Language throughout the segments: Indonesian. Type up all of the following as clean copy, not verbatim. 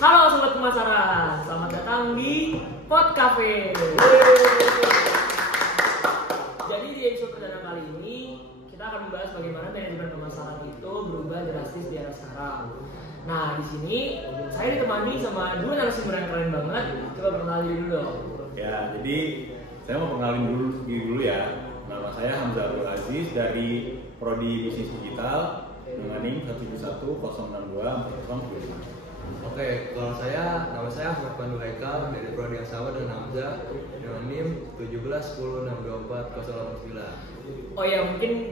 Halo Sobat Pemasaran, selamat datang di Pod Cafe. Jadi di episode perdana kali ini kita akan membahas bagaimana manajemen pemasaran itu berubah drastis di era sekarang. Nah di sini saya ditemani sama dua narasumber yang keren banget. Coba perkenalkan diri dulu dong. Ya, jadi saya mau kenalin dulu ya. Nama saya Hamzah Abdul Aziz dari Prodi Bisnis Digital dengan NIM 171062405. Oke, kalau nama saya Ahmad Pandu Haikal dari Prodi yang sama dengan Hamzah dengan NIM 171062409. Oh ya mungkin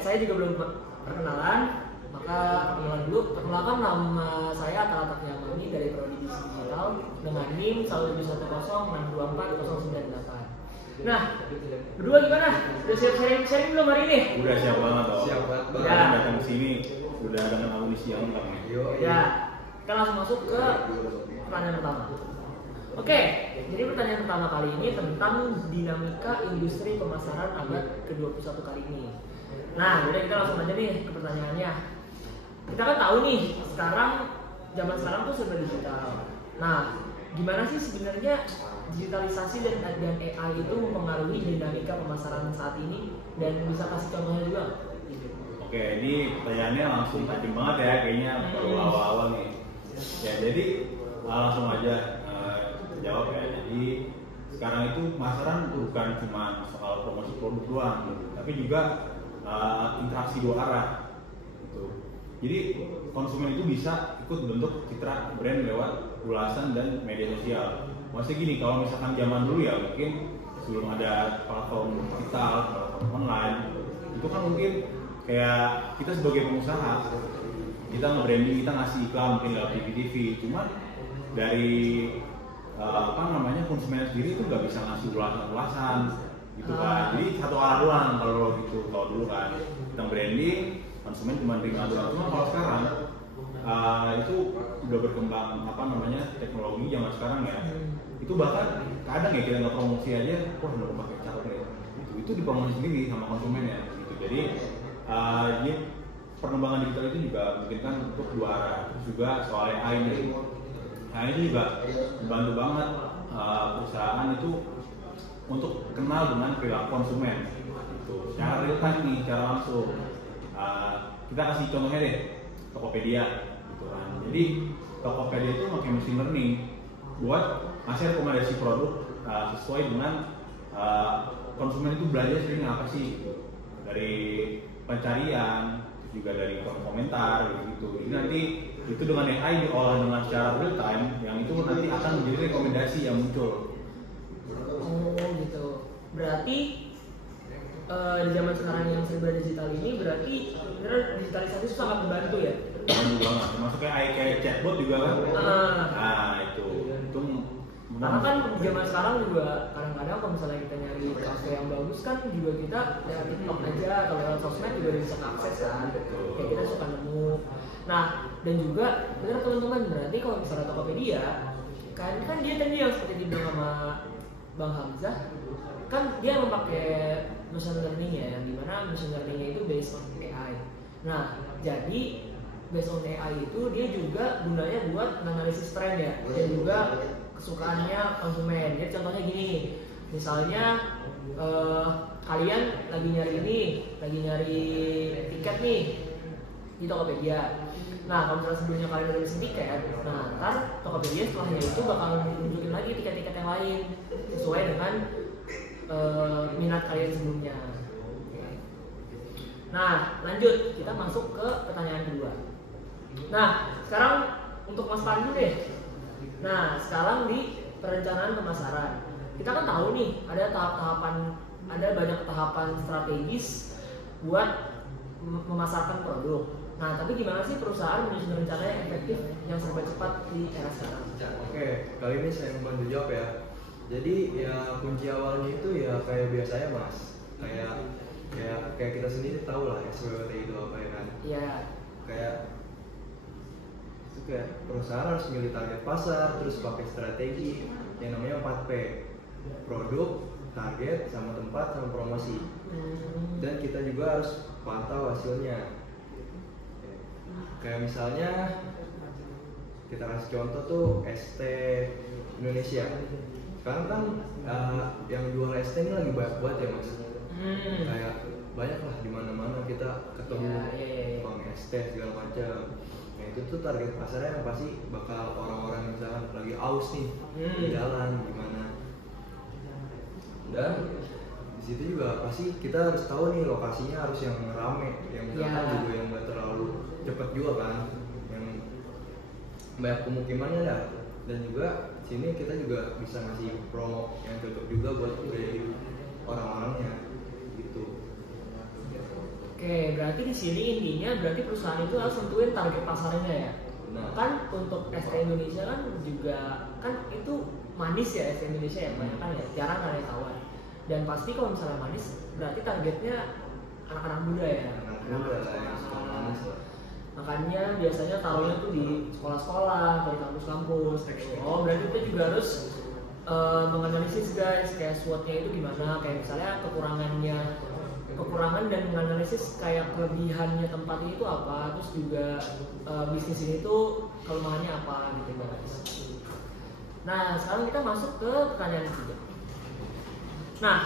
saya juga belum perkenalan. Maka perkenalan dulu. Perkenalkan nama saya Atal Takyamani dari Prodi Bisnis Digital dengan NIM 171062409. Nah, berdua gimana? Udah siap sharing belum hari ini? Udah siap banget toh. Siap banget. Ya. Datang sini udah dengan amunisi yang lengkap nih. Ya, kita langsung masuk ke pertanyaan pertama. Oke, jadi pertanyaan pertama kali ini tentang dinamika industri pemasaran abad ke-21 kali ini. Nah, udah kita langsung aja nih ke pertanyaannya. Kita kan tahu nih, zaman sekarang tuh serba digital. Nah, gimana sih sebenarnya digitalisasi dan AI itu mempengaruhi dinamika pemasaran saat ini, dan bisa kasih contohnya juga? Oke, ini pertanyaannya langsung tajam banget ya, kayaknya baru awal-awal nih. Ya, jadi langsung aja jawab ya. Jadi sekarang itu pemasaran bukan cuma soal promosi produk doang, tapi juga interaksi dua arah. Gitu. Jadi konsumen itu bisa ikut bentuk citra brand lewat ulasan dan media sosial. Maksudnya gini, kalau misalkan zaman dulu ya mungkin sebelum ada platform digital, platform online, itu kan mungkin kayak kita sebagai pengusaha, kita nge-branding, kita ngasih iklan mungkin lewat TV. Cuman dari konsumen sendiri itu nggak bisa ngasih ulasan gitu kan. Jadi satu arah doang kalau gitu. Kalau dulu kan kita branding, konsumen cuma terima doang. Cuma kalau sekarang itu udah berkembang teknologi zaman sekarang ya. Itu bahkan kadang ya kita nggak promosi aja, wah udah pakai cakep itu dipromosi sendiri sama konsumennya gitu. Jadi ini perkembangan digital itu juga mungkin kan untuk dua arah. Terus juga soal AI ini juga membantu banget perusahaan itu untuk kenal dengan perilaku konsumen gitu. Secara real time nih, secara langsung. Kita kasih contohnya deh, Tokopedia gitu kan. Jadi Tokopedia itu pakai machine learning buat ngasih rekomendasi produk sesuai dengan konsumen itu belajar sering apa sih, dari pencarian, juga dari komentar gitu. Jadi nanti itu dengan AI diolah dengan secara real time, yang itu nanti akan menjadi rekomendasi yang muncul. Oh gitu. Berarti di zaman sekarang yang serba digital ini berarti digitalisasi itu sangat membantu ya? Membantu banget. Termasuk kayak chatbot juga kan? Itu karena kan zaman sekarang juga kadang-kadang kalau misalnya kita nyari kafe yang bagus kan juga kita lewat TikTok aja atau lewat sosmed juga bisa akses kan, kayak kita suka nemu. Nah dan juga benar teman-teman, berarti kalau misalnya Tokopedia kan dia tadi yang seperti dibilang sama Bang Hamzah, kan dia memakai machine learning ya, yang dimana machine learningnya itu based on AI. Nah jadi based on AI itu dia juga gunanya buat menganalisis tren ya, dan juga kesukaannya konsumen. Jadi contohnya gini, misalnya kalian lagi nyari tiket nih di Tokopedia. Nah kalau misalnya sebelumnya kalian udah pesen tiket, nah ntar Tokopedia setelahnya itu bakal nunjukin lagi tiket-tiket yang lain sesuai dengan minat kalian sebelumnya. Nah lanjut, kita masuk ke pertanyaan kedua. Nah sekarang untuk Mas Pandu deh. Nah sekarang di perencanaan pemasaran, kita kan tahu nih ada banyak tahapan strategis buat memasarkan produk. Nah tapi gimana sih perusahaan menyusun rencana yang efektif, yang serba cepat di era sekarang? Oke, kali ini saya membantu jawab ya. Jadi ya kunci awalnya itu ya kayak biasanya Mas, kayak kita sendiri tahu lah SWOT itu apa ya kan? Iya. Kayak perusahaan harus milih target pasar, terus pakai strategi yang namanya 4P: produk, target, sama tempat, sama promosi. Dan kita juga harus pantau hasilnya. Kayak misalnya kita kasih contoh tuh ST Indonesia. Sekarang kan yang jual ST ini lagi banyak banget ya mas. Kayak banyak lah di mana-mana kita ketemu bang ST segala macam. Nah itu tuh target pasarnya yang pasti bakal orang-orang misalkan lagi aus nih di jalan gimana. Dan di situ juga pasti kita harus tahu nih lokasinya harus yang rame, yang misalkan juga yang nggak terlalu cepet juga kan, yang banyak pemukimannya dah. Dan juga sini kita juga bisa ngasih promo yang cocok juga buat branding orang-orangnya gitu. Oke, berarti di sini intinya berarti perusahaan itu harus tentuin target pasarnya ya. Nah, Kan untuk ST Indonesia kan juga kan itu manis ya, ST Indonesia ya banyak kan ya, jarang ada yang kawan. Dan pasti kalau misalnya manis berarti targetnya anak-anak muda ya. anak muda lah yang suka manis lah. Makanya biasanya taruhnya tuh di sekolah-sekolah atau di kampus-kampus. Oh, berarti kita juga harus menganalisis guys, kayak SWOT-nya itu gimana, kayak misalnya kekurangan dan menganalisis kayak kelebihannya tempat itu apa, terus juga bisnis ini tuh kelemahannya apa gitu guys. Nah, sekarang kita masuk ke pertanyaan ketiga. Nah,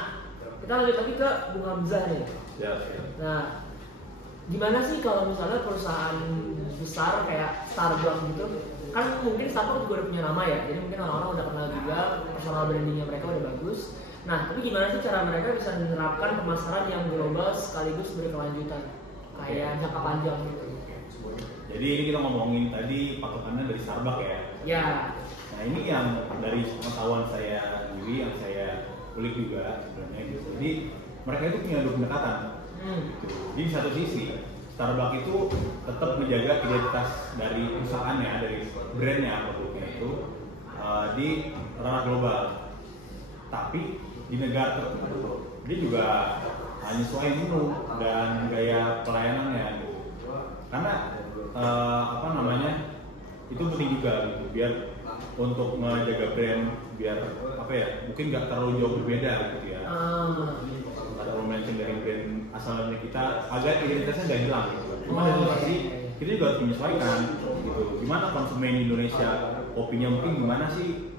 kita lanjut lagi ke Bung Hamzah nih. Nah, gimana sih kalau misalnya perusahaan besar kayak Starbucks gitu, kan mungkin Starbucks juga udah punya nama ya, jadi mungkin orang-orang udah kenal juga, personal brandingnya mereka udah bagus. Nah, tapi gimana sih cara mereka bisa menerapkan pemasaran yang global sekaligus berkelanjutan, kayak jangka panjang gitu? Jadi ini kita ngomongin tadi patokannya dari Starbucks ya. Ya. Nah ini yang dari pengetahuan saya sendiri yang saya kulik juga sebenarnya gitu. Jadi mereka itu punya dua pendekatan. Gitu. Jadi di satu sisi Starbucks itu tetap menjaga identitas dari perusahaannya, dari brandnya, produknya itu di ranah global. Tapi di negara tertentu dia juga menyesuaikan menu dan gaya pelayanannya gitu. Karena itu penting juga gitu, biar untuk menjaga brand biar mungkin nggak terlalu jauh berbeda gitu ya. Kalau mention dari brand asalnya kita agar identitasnya nggak hilang gitu. Cuma dari sisi kita juga harus menyesuaikan gitu. Gimana konsumen Indonesia kopinya mungkin gimana sih,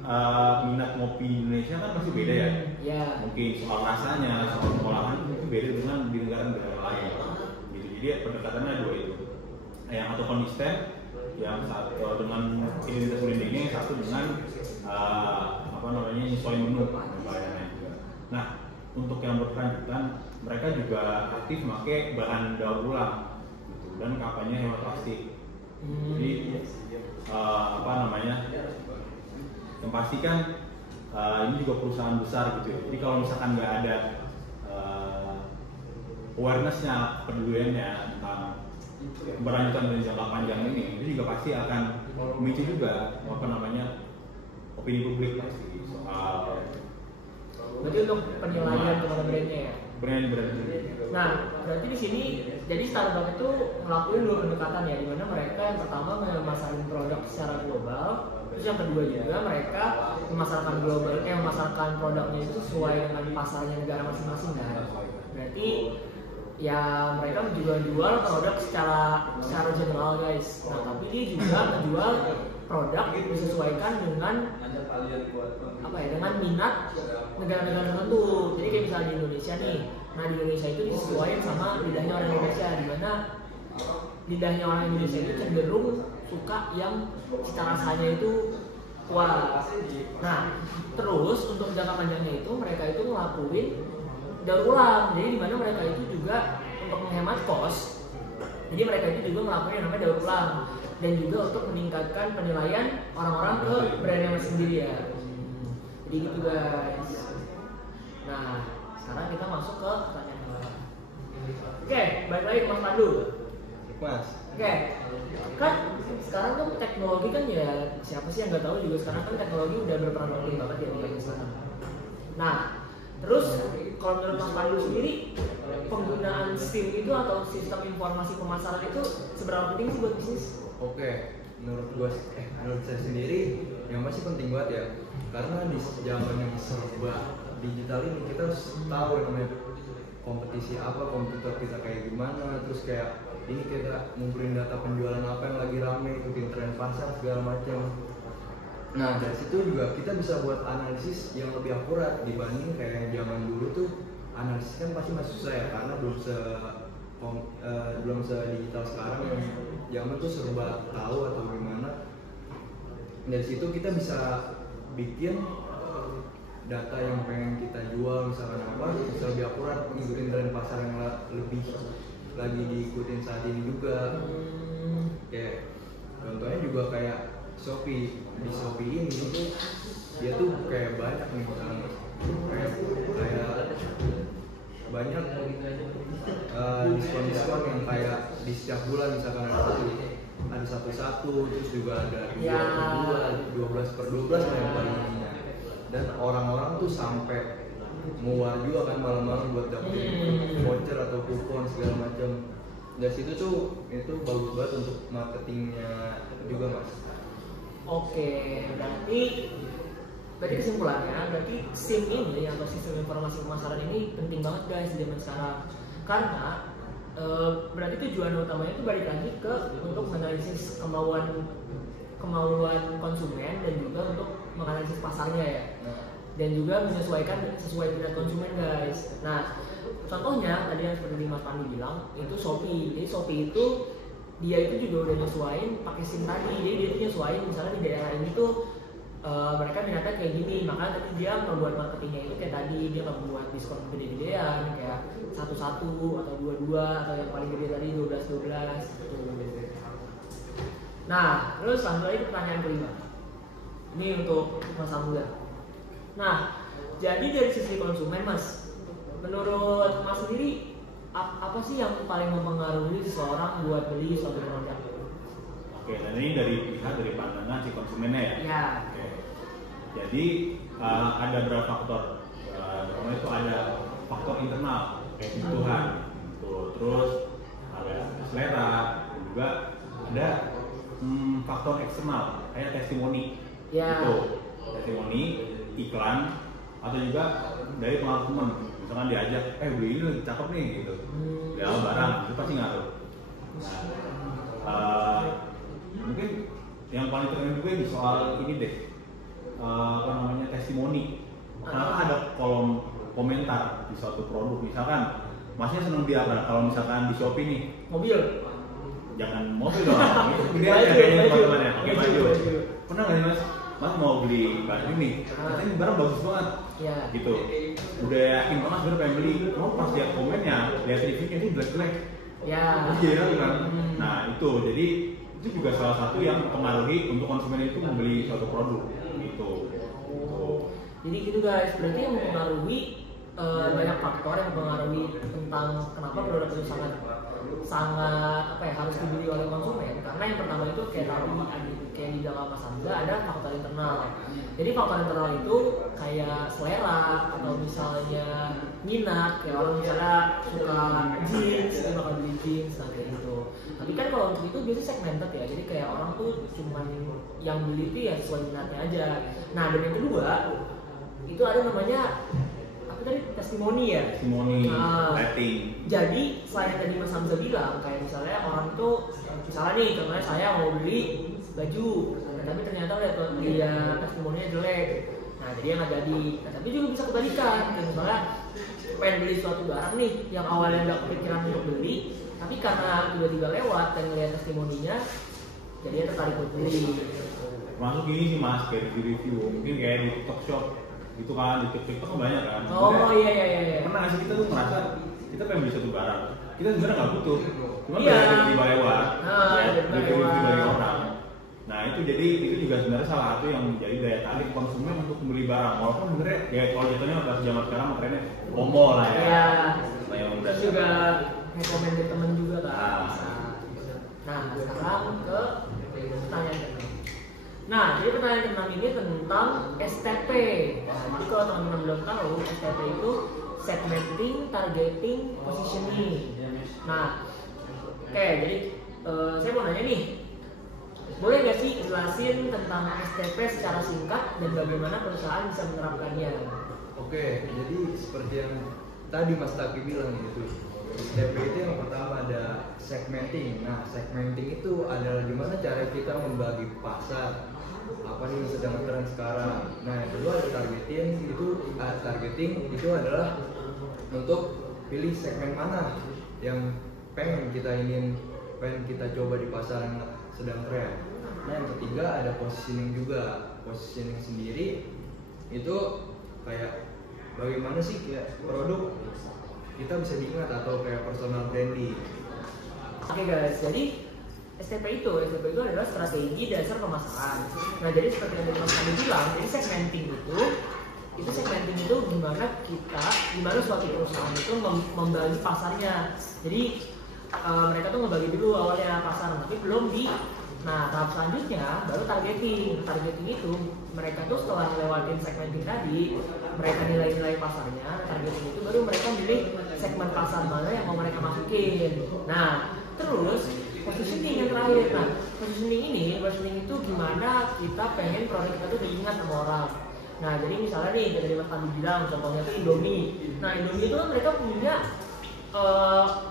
minat ngopi Indonesia kan masih beda ya. Mungkin soal rasanya, soal pengolahan itu beda dengan di negara-negara lain. Gitu. Jadi pendekatannya dua itu. Yang satu konsisten, yang satu dengan identitas brandingnya, yang satu dengan nyesuaiin menu pelayanannya juga. Nah, untuk yang berkelanjutan mereka juga aktif memakai bahan daur ulang gitu, dan kapannya hemat plastik. Jadi yang pasti kan ini juga perusahaan besar gitu. Jadi kalau misalkan nggak ada awarenessnya, kepeduliannya tentang keberlanjutan dan jangka panjang ini, itu juga pasti akan memicu juga opini publik pasti soal. Berarti untuk penilaian kepada brandnya ya. Brand. Nah, berarti di sini jadi Starbucks itu ngelakuin dua pendekatan ya, dimana mereka yang pertama memasarkan produk secara global, terus yang kedua juga mereka memasarkan produknya itu sesuai dengan pasarnya negara masing-masing kan. Berarti ya mereka juga jual produk secara general guys. Nah, tapi dia juga menjual produk disesuaikan dengan dengan minat negara-negara tertentu. Jadi kayak misalnya di Indonesia nih, nah di Indonesia itu disesuaikan sama lidahnya orang Indonesia, di mana lidahnya orang Indonesia itu cenderung suka yang cita rasanya itu kuat. Nah, terus untuk jangka panjangnya itu mereka itu ngelakuin daur ulang. Jadi di mana mereka itu juga untuk menghemat kos. Jadi mereka itu juga ngelakuin yang namanya daur ulang, dan juga untuk meningkatkan penilaian orang-orang ke brandnya masing sendiri ya. Jadi gitu guys. Nah, sekarang kita masuk ke pertanyaan kedua. Oke, balik lagi ke Mas Pandu. Mas. Oke, kan sekarang kan teknologi kan ya siapa sih yang nggak tahu juga sekarang kan teknologi udah berperan penting banget ya di sana. Nah, terus kalau menurut Mas Pandu sendiri penggunaan SIM itu atau sistem informasi pemasaran itu seberapa penting sih buat bisnis? Oke, menurut saya sendiri yang masih penting banget ya, karena di zaman yang serba digital ini kita harus tahu namanya kompetisi apa, kompetitor kita kayak gimana, terus kayak ini kita ngumpulin data penjualan apa yang lagi rame, ikutin tren pasar segala macam. Nah dari situ juga kita bisa buat analisis yang lebih akurat dibanding kayak yang zaman dulu tuh. Analisis kan pasti masih susah ya, karena belum se digital sekarang yang zaman tuh serba tahu atau gimana. Dari situ kita bisa bikin data yang pengen kita jual misalkan apa, bisa lebih akurat, ngikutin tren pasar yang lebih lagi diikutin saat ini juga. Kayak contohnya juga kayak Shopee. Di Shopee ini dia tuh kayak banyak nih misalnya kayak banyak diskon-diskon yang kayak di setiap bulan misalkan ada satu-satu, terus juga ada 12/12 lah yang paling ininya. Dan orang-orang tuh sampai nguar juga kan malam-malam buat dapetin voucher atau kupon segala macam. Dari situ tuh itu bagus banget untuk marketingnya juga mas. Oke, berarti kesimpulannya, berarti SIM ini atau sistem informasi pemasaran ini penting banget guys di zaman sekarang. Karena berarti tujuan utamanya itu balik lagi ke untuk menganalisis kemauan konsumen dan juga untuk menganalisis pasarnya ya. Dan juga menyesuaikan sesuai dengan konsumen guys. Nah, contohnya tadi yang seperti Mas Pandi bilang itu Shopee. Jadi Shopee itu dia itu juga udah nyesuaiin pakai SIM tadi. Jadi dia tuh nyesuaiin misalnya di daerah ini tuh mereka minatnya kayak gini, makanya tadi dia membuat marketingnya itu kayak tadi dia membuat diskon gede-gedean kayak 1-1 atau 2-2 atau yang paling gede tadi 12-12 gitu. Nah, terus lanjut lagi pertanyaan kelima. Ini untuk Mas Hamzah. Nah, jadi dari sisi konsumen Mas, menurut Mas sendiri apa sih yang paling mempengaruhi seseorang buat beli suatu produk? Oke, dan ini dari pandangan si konsumennya ya. Ya. Oke. Jadi ada beberapa faktor. Pertama itu ada faktor internal kayak kebutuhan, terus ada selera, dan juga ada faktor eksternal kayak testimoni. Ya. Itu testimoni, iklan, atau juga dari pengaruh teman. Misalkan diajak, beli ini lagi cakep nih gitu. Ya barang itu pasti ngaruh. Mungkin yang paling terkenal juga di soal ini deh, testimoni. Kenapa ada kolom komentar di suatu produk? Misalkan masnya seneng dia apa? Kalau misalkan di Shopee nih, Mobil. jangan mobil dong. Itu gede aja kayaknya teman-teman ya. Pakai baju. Pernah nggak sih mas? Mas mau beli baju nih, katanya barang bagus banget. Ya. Gitu. Udah yakin banget sebenarnya pengen beli. Pas lihat komennya, lihat reviewnya itu jelek-jelek. Ya. Iya kan. Nah itu jadi itu juga salah satu yang mempengaruhi untuk konsumen itu membeli suatu produk gitu. Jadi gitu guys, berarti yang mempengaruhi banyak faktor yang mempengaruhi tentang kenapa produk itu sangat harus dibeli oleh konsumen. Karena yang pertama itu kayak di dalam Mas Hamzah ada faktor internal. Jadi faktor internal itu kayak selera atau misalnya minat, kayak orang misalnya suka jeans, dia bakal beli jeans kayak gitu. Tapi kan kalau untuk itu biasanya segmented ya, jadi kayak orang tuh cuman yang beli itu ya sesuai minatnya aja. Nah dan yang kedua itu ada namanya testimoni ya. Testimoni, rating. Jadi selain tadi Mas Hamzah bilang kayak misalnya orang tuh misalnya nih contohnya saya mau beli baju, tapi ternyata dia testimoninya jelek. Nah jadi yang nggak jadi. Nah, tapi juga bisa kebalikan, kayak misalnya pengen beli suatu barang nih yang awalnya nggak kepikiran untuk beli, tapi karena tiba-tiba lewat dan ngeliat testimoninya, jadi dia tertarik buat beli. Masuk gini sih mas, kayak di review, mungkin kayak di TikTok Shop gitu kan, di TikTok kan banyak kan. Oh iya. Pernah nggak sih kita tuh merasa kita pengen beli suatu barang, kita sebenarnya nggak butuh, cuma Iya. tiba-tiba lewat, Tiba-tiba review lewat. dari orang. Nah itu jadi itu juga sebenarnya salah satu yang menjadi daya tarik konsumen untuk membeli barang. Walaupun sebenarnya ya kalau jatuhnya pas zaman sekarang trennya FOMO lah ya. Iya. Nah, yang udah Terus juga rekomend dari temen juga kan. Ah. Nah sekarang ke pertanyaan ke-6. Nah jadi pertanyaan ke-6 ini tentang STP. Nah, jadi kalau teman-teman belum tahu, STP itu segmenting, targeting, positioning. Nah oke, jadi saya mau nanya nih, boleh nggak sih jelasin tentang STP secara singkat dan bagaimana perusahaan bisa menerapkannya? Oke, jadi seperti yang tadi Mas Taki bilang gitu, STP itu yang pertama ada segmenting. Nah, segmenting itu adalah gimana cara kita membagi pasar, apa nih yang sedang tren sekarang. Nah, yang kedua ada targeting itu adalah untuk pilih segmen mana yang pengen kita coba di pasar yang sedang tren. Nah, yang ketiga ada positioning juga. Positioning sendiri itu kayak bagaimana sih kayak produk kita bisa diingat atau kayak personal branding. Oke guys, jadi STP itu adalah strategi dasar pemasaran. Nah, jadi seperti yang tadi Mas Andi bilang, jadi segmenting itu gimana suatu perusahaan itu membagi pasarnya. Jadi mereka tuh ngebagi dulu awalnya pasar, tapi belum di. Nah, tahap selanjutnya baru targeting. Targeting itu mereka tuh setelah ngelewatin segmenting tadi, mereka nilai pasarnya, targeting itu baru mereka milih segmen pasar mana yang mau mereka masukin. Nah, terus positioning yang terakhir. Nah, positioning itu gimana kita pengen produk kita tuh diingat sama orang. Nah, jadi misalnya nih dari Mas Pandu bilang contohnya tuh Indomie. Nah, Indomie itu kan mereka punya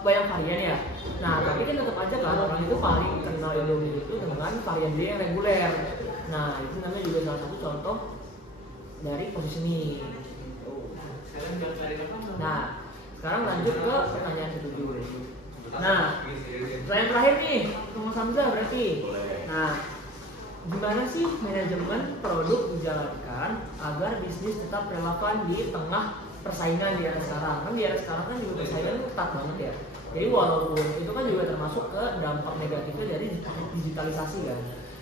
banyak varian ya. Nah, tapi kan tetap aja kan orang itu paling kenal Indomie itu dengan varian dia yang reguler. Nah, itu namanya juga salah satu contoh dari positioning. Nah, sekarang lanjut ke pertanyaan ke-7. Nah, pertanyaan terakhir nih, Mas Hamzah berarti. Nah, gimana sih manajemen produk dijalankan agar bisnis tetap relevan di tengah persaingan di era sekarang? Kan di era sekarang kan juga persaingan ketat banget ya. Jadi walaupun itu kan juga termasuk ke dampak negatifnya dari digitalisasi kan.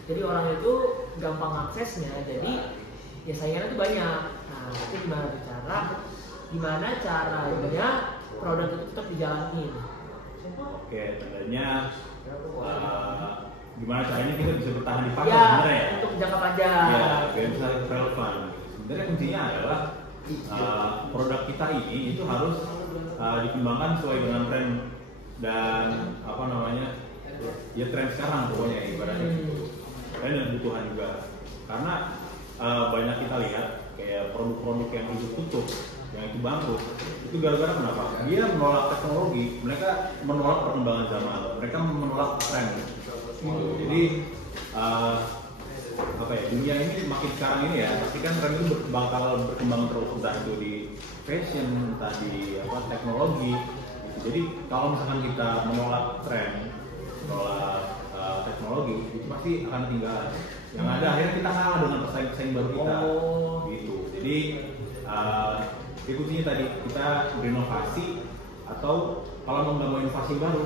Jadi orang itu gampang aksesnya, jadi ya saingannya itu banyak. Nah, itu gimana caranya produk itu tetap dijalanin? Oke, tentunya gimana caranya kita bisa bertahan di pasar ya, sebenarnya ya? Untuk jangka panjang. Ya, biar bisa relevan. Sebenarnya kuncinya adalah produk kita ini itu harus dikembangkan sesuai dengan tren dan tren sekarang pokoknya ibaratnya gitu. Dan kebutuhan juga. Karena banyak kita lihat kayak produk-produk yang itu tutup, yang itu bangkrut, itu gara-gara kenapa? Dia menolak teknologi, mereka menolak perkembangan zaman, mereka menolak tren. Jadi dunia ini makin sekarang ini ya, pasti kan tren itu bakal berkembang terus, entah itu di fashion, entah di teknologi. Jadi kalau misalkan kita menolak tren, menolak teknologi, itu pasti akan tinggal. Yang ada akhirnya kita kalah dengan pesaing-pesaing baru kita. Gitu. Jadi kuncinya tadi kita berinovasi, atau kalau nggak mau inovasi baru,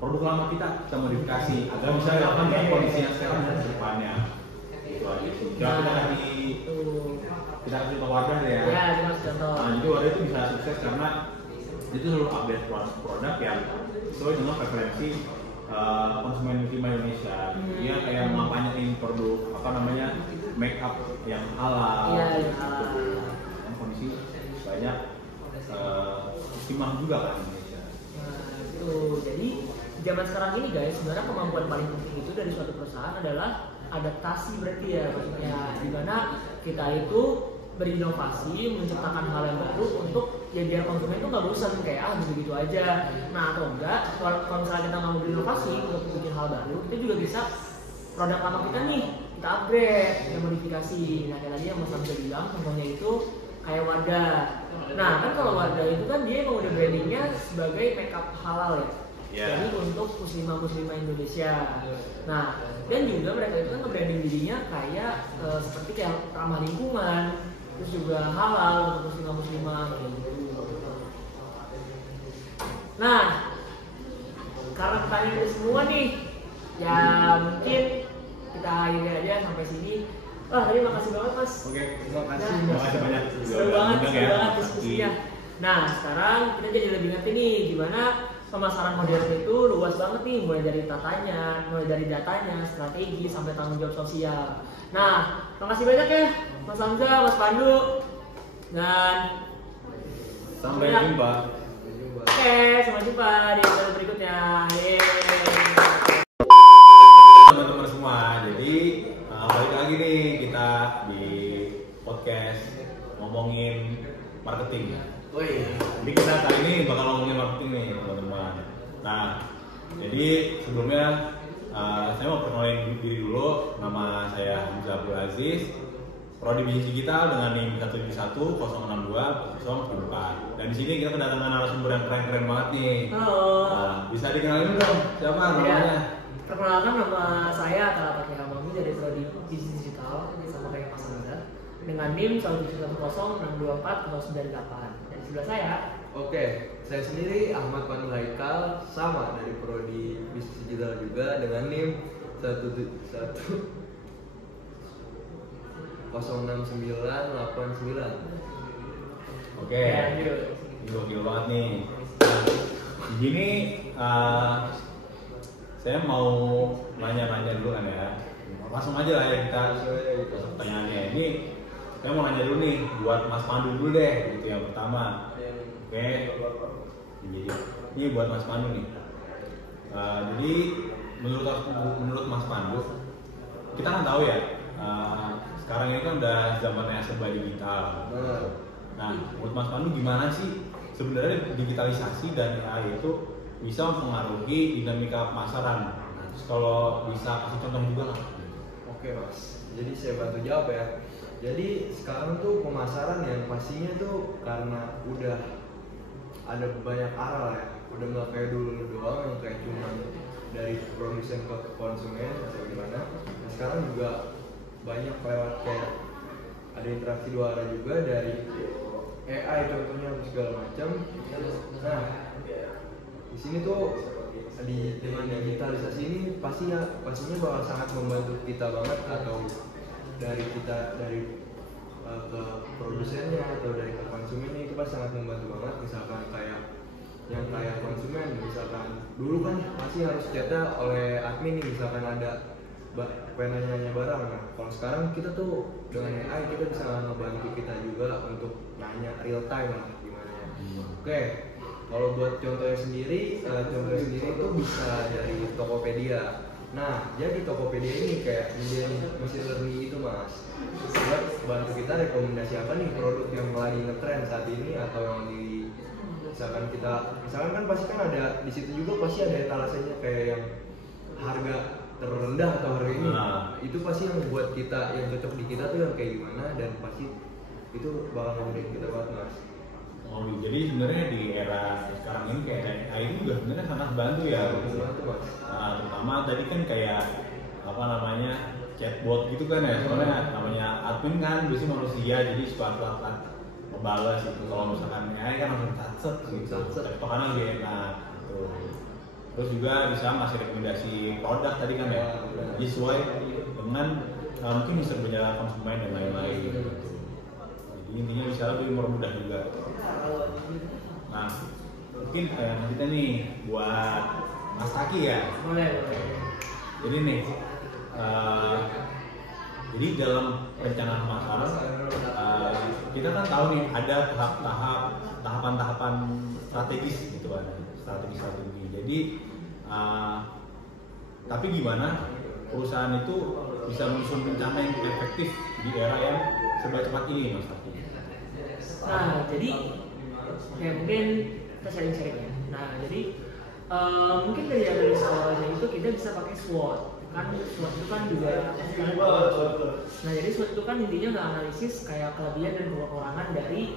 produk lama kita modifikasi agar bisa relevan dengan kondisi yang sekarang dan depannya. Kita kasih contoh Wadah ya. Ya, contoh. Nah, jadi Wadah itu bisa sukses karena itu selalu update produk yang sesuai dengan preferensi konsumen muslim Indonesia. Dia kayak ngampanyein produk make up yang halal. Iya, halal. Yang kondisi banyak istimewa juga kan Indonesia. Nah, itu. Jadi zaman sekarang ini guys, sebenarnya kemampuan paling penting itu dari suatu perusahaan adalah adaptasi berarti ya, maksudnya dimana kita itu berinovasi, menciptakan hal yang baru untuk ya biar konsumen itu nggak bosan kayak gitu aja. Nah, atau enggak kalau misalnya kita nggak mau berinovasi untuk bikin hal baru, kita juga bisa produk lama kita nih kita upgrade, kita modifikasi. Nah, kayak tadi yang Mas Hamzah bilang contohnya itu kayak Wadah. Nah, kan kalau Wadah itu kan dia emang udah brandingnya sebagai makeup halal ya. Jadi untuk muslimah Indonesia. Nah, dan juga mereka itu kan nge-branding dirinya kayak seperti kayak ramah lingkungan, terus juga halal untuk muslimah kayak gitu. Nah, karena pertanyaan itu semua nih, ya mungkin kita akhiri aja sampai sini. Wah, tadi makasih banget Mas. Oke, terima kasih. Nah, Terima kasih banyak. Seru banget diskusinya. Nah, sekarang kita jadi lebih ngerti nih gimana pemasaran modern itu luas banget nih, mulai dari datanya, strategi, sampai tanggung jawab sosial. Nah, makasih banyak ya Mas Hamzah, Mas Pandu, dan sampai jumpa. Oke, sampai jumpa di episode berikutnya. Teman-teman semua, jadi balik lagi nih kita di podcast ngomongin marketing. Jadi kita kali ini bakal ngomongin marketing nih teman-teman. Nah, jadi sebelumnya saya mau perkenalin diri dulu. Nama saya Hamzah Abdul Aziz. Prodi bisnis digital dengan NIM 171062074. Dan di sini kita kedatangan narasumber yang keren-keren banget nih. Halo. Nah, bisa dikenalin dong siapa namanya? Perkenalkan, nama saya Atala Fatihah Mami dari Prodi Bisnis Digital sama kayak Mas Hamzah dengan NIM 171062498. Dan sebelah saya. Oke, saya sendiri Ahmad Panul Haikal, sama dari Prodi Bisnis Digital juga dengan NIM 1706989. Oke. Ini gokil banget nih. Nah, di sini saya mau nanya-nanya dulu kan ya. Langsung aja lah ya kita masuk pertanyaannya. Ini saya mau nanya dulu nih buat Mas Pandu dulu deh, itu yang pertama. Oke. Jadi ini buat Mas Pandu nih. Jadi menurut Mas Pandu, kita kan tahu ya, sekarang ini kan udah zamannya serba digital. Nah, menurut Mas Pandu gimana sih sebenarnya digitalisasi dan AI itu bisa mempengaruhi dinamika pemasaran? Terus kalau bisa kasih contoh juga lah. Oke Mas, jadi saya bantu jawab ya. Jadi sekarang tuh pemasaran yang pastinya tuh karena udah ada banyak arah ya, udah nggak kayak dulu doang yang kayak cuma dari produsen ke konsumen atau gimana. Nah, sekarang juga banyak lewat kayak ada interaksi dua arah juga dari AI contohnya segala macam. Nah, di sini tuh dengan digitalisasi ini pastinya bakal sangat membantu kita banget, atau dari kita ke produsennya atau dari ke konsumennya itu pasti sangat membantu banget. Misalkan kayak konsumen, misalkan dulu kan pasti harus cetak oleh admin nih, misalkan ada pengen nanya barang. Nah, kalau sekarang kita tuh dengan AI kita bisa ngebantu kita juga untuk nanya real time lah gimana ya. Oke, kalau buat contohnya sendiri itu bisa dari Tokopedia. Nah, jadi Tokopedia ini kayak mesin learning itu Mas, buat bantu kita rekomendasi apa nih produk yang lagi ngetren saat ini, atau yang di misalkan kan pasti kan ada di situ juga pasti ada etalasenya kayak yang harga terendah atau harga ini. Itu pasti yang buat kita yang cocok di kita tuh yang kayak gimana, dan pasti itu bakal ngemudahin kita banget Mas. Oh, jadi sebenarnya di era sekarang ini kayak AI itu juga sebenarnya sangat bantu ya. Bantu Mas. Nah, terutama tadi kan kayak apa namanya chatbot gitu kan ya, soalnya namanya admin kan biasanya manusia, jadi suka telat ngebalas itu. Kalau misalkan AI kan langsung satset gitu, tektokan lebih enak gitu. Terus juga bisa ngasih rekomendasi produk tadi kan ya, sesuai dengan mungkin bisa berjalan konsumen dan lain-lain gitu. Jadi intinya bisa lebih mempermudah juga. Nah, mungkin kita nih buat Mas Taki ya. Boleh. Jadi nih, jadi dalam rencana pemasaran kita kan tahu nih ada tahapan-tahapan strategis gitu kan, strategi. Jadi tapi gimana perusahaan itu bisa menyusun rencana yang efektif di era yang serba cepat ini, Mas Taki? Nah, jadi ya mungkin kita sharing-sharing ya. Nah, jadi mungkin dari analisa awalnya itu kita bisa pakai SWOT. Kan SWOT itu kan juga nah, jadi SWOT itu kan intinya nggak analisis kayak kelebihan dan kekurangan dari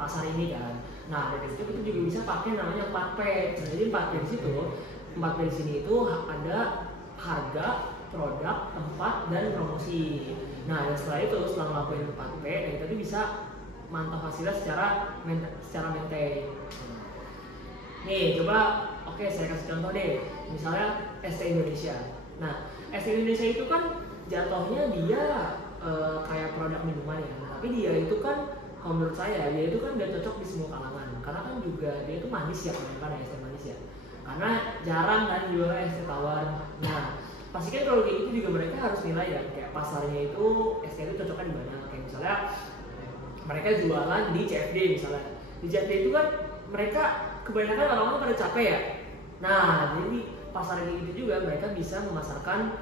pasar ini kan. Nah, dari situ kita juga bisa pakai namanya 4P. Nah, jadi 4P di situ, 4P di sini itu ada harga, produk, tempat, dan promosi. Nah, dan setelah itu setelah ngelakuin 4P, kita tuh bisa mantau hasilnya secara maintain. Nih, coba saya kasih contoh deh. Misalnya ST Indonesia. Nah, ST Indonesia itu kan jatuhnya dia kayak produk minuman ya. Tapi dia itu kan, kalau menurut saya, dia itu kan udah cocok di semua kalangan. Karena kan juga dia itu manis ya, kan ST manis ya. Karena jarang kan jual ST tawar. Nah, pastikan kalau kayak gitu juga mereka harus nilai ya, kayak pasarnya itu ST itu cocoknya di mana. Kayak misalnya mereka jualan di CFD misalnya. Di CFD itu kan mereka kebanyakan orang-orang pada capek ya. Nah, jadi pasar kayak gitu juga mereka bisa memasarkan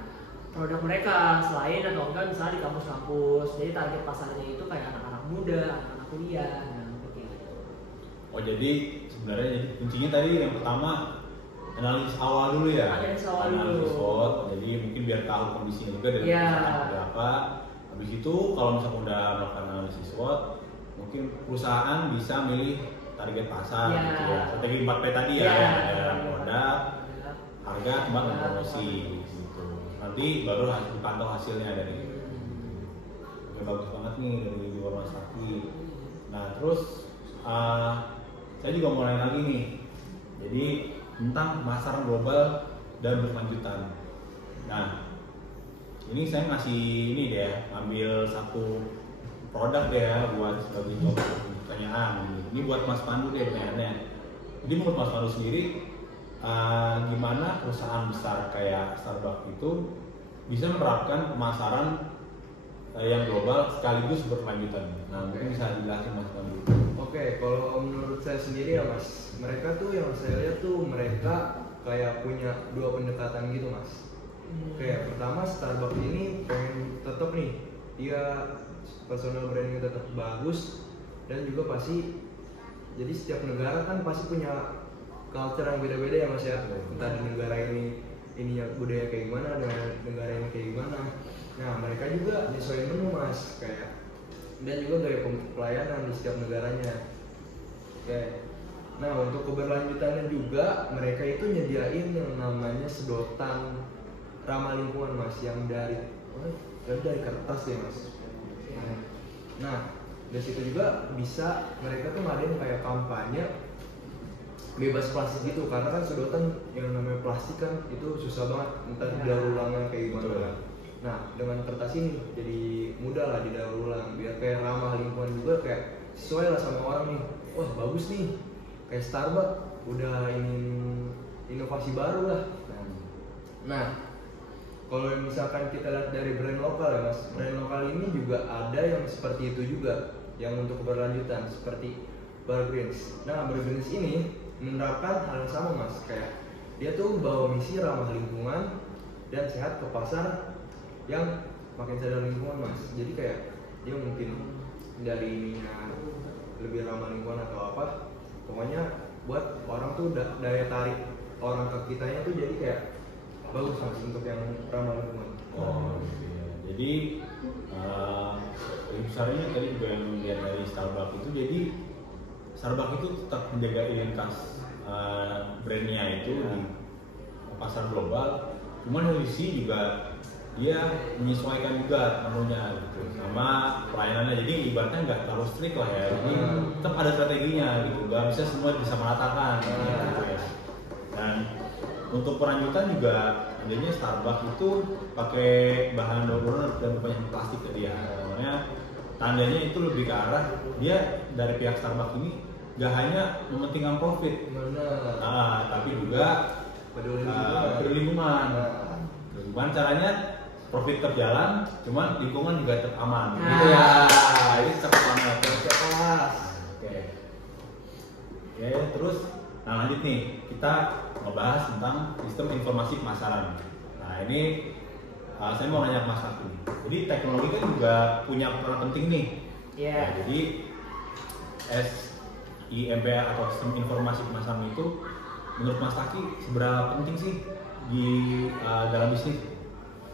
produk mereka selain atau enggak misalnya di kampus-kampus. Jadi target pasarnya itu kayak anak-anak muda, anak-anak kuliah. Nah, begitu. Oh jadi sebenarnya jadi kuncinya tadi yang pertama analisis awal dulu ya. Analisis SWOT. Jadi mungkin biar tahu kondisinya juga dari perusahaan ada apa. Habis itu kalau misalnya udah melakukan analisis SWOT, mungkin perusahaan bisa milih target pasar gitu ya. Strategi 4P tadi ya, ada produk, harga, tempat, dan promosi gitu. Nanti baru dipantau hasilnya dari Oke, bagus banget nih dari Mas Taki. Nah terus saya juga mau nanya lagi nih. Jadi tentang pemasaran global dan berkelanjutan. Nah ini saya ngasih ini deh, ambil satu produk deh ya buat sebagai pertanyaan. Ini buat Mas Pandu deh pertanyaannya. Jadi menurut Mas Pandu sendiri, gimana perusahaan besar kayak Starbucks itu bisa menerapkan pemasaran yang global sekaligus berkelanjutan? Nah mungkin bisa dijelasin Mas Pandu. Oke, kalau menurut saya sendiri ya Mas, mereka tuh yang saya lihat tuh mereka kayak punya dua pendekatan gitu Mas. Kayak pertama Starbucks ini pengen tetap nih dia personal branding tetap bagus dan juga pasti jadi setiap negara kan pasti punya culture yang beda-beda ya Mas ya. Entah di negara ininya budaya kayak gimana, dengan negara ini kayak gimana. Nah mereka juga nyesuaiin menu Mas kayak dan juga gaya pelayanan di setiap negaranya. Oke. Nah untuk keberlanjutannya juga mereka itu nyediain yang namanya sedotan ramah lingkungan Mas yang dari kertas ya Mas. Nah dari situ juga bisa mereka tuh ngadain kayak kampanye bebas plastik gitu karena kan sedotan yang namanya plastik kan itu susah banget entar didaur ulangnya kayak gimana kan. Nah dengan kertas ini jadi mudah lah didaur ulang biar kayak ramah lingkungan juga kayak sesuai lah sama orang nih. Wah bagus nih kayak Starbucks udah inovasi baru lah. Nah kalau misalkan kita lihat dari brand lokal ya Mas, brand lokal ini juga ada yang seperti itu juga, yang untuk keberlanjutan seperti Burgerins. Nah Burgerins ini menerapkan hal yang sama Mas, kayak dia tuh bawa misi ramah lingkungan dan sehat ke pasar yang makin sadar lingkungan Mas. Jadi kayak dia mungkin dari ininya lebih ramah lingkungan atau apa, pokoknya buat orang tuh daya tarik orang ke kitanya tuh jadi kayak bagus Mas untuk yang ramah lingkungan. Oh iya. Jadi besarnya tadi juga yang dilihat dari Starbucks itu, jadi Starbucks itu tetap menjaga identitas brandnya itu di pasar global. Cuman dari sisi juga dia menyesuaikan juga menunya gitu sama pelayanannya. Jadi ibaratnya nggak terlalu strict lah ya. Jadi tetap ada strateginya gitu. Nggak bisa semua bisa meratakan gitu ya. Dan untuk pelanjutan juga adanya Starbucks itu pakai bahan daur ulang dan banyak plastik ke dia. Namanya tandanya itu lebih ke arah dia dari pihak Starbucks ini gak hanya mementingkan profit, tapi juga berlingkungan. Gimana caranya profit tetap jalan, cuman lingkungan juga tetap aman. Gitu ya. Ini cakep banget. Oke, terus lanjut nih kita ngebahas tentang sistem informasi pemasaran. Nah ini saya mau nanya ke Mas Taki. Jadi teknologi kan juga punya peran penting nih. Nah, jadi SIMP atau sistem informasi pemasaran itu menurut Mas Taki seberapa penting sih di dalam bisnis?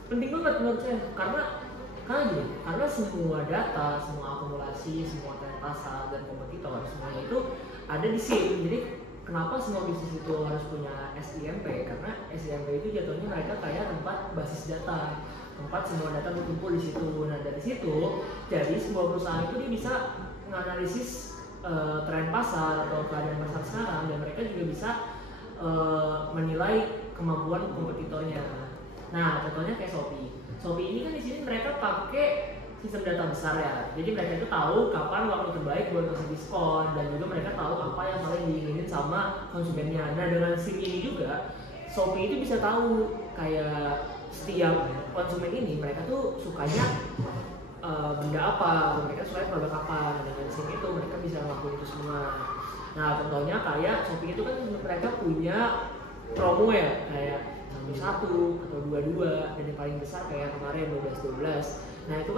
Penting banget menurut saya karena semua data, semua akumulasi, semua tren pasar dan kompetitor semuanya itu ada di sini. Jadi kenapa semua bisnis itu harus punya SIMP? Karena SIMP itu jatuhnya mereka kayak tempat basis data, tempat semua data berkumpul di situ. Nah dari situ, jadi sebuah perusahaan itu dia bisa menganalisis tren pasar atau keadaan pasar sekarang, dan mereka juga bisa menilai kemampuan kompetitornya. Nah contohnya kayak Shopee ini kan di sini mereka pakai sistem data besar ya. Jadi mereka itu tahu kapan waktu terbaik buat ngasih diskon, dan juga mereka tahu apa yang paling diinginin sama konsumennya. Nah dengan SIM ini juga Shopee itu bisa tahu kayak setiap konsumen ini mereka tuh sukanya benda apa, mereka suka produk apa. Dengan SIM itu mereka bisa ngelakuin itu semua. Nah contohnya kayak Shopee itu kan mereka punya promo ya, kayak 1 atau 2 dan yang paling besar kayak kemarin 12. Nah itu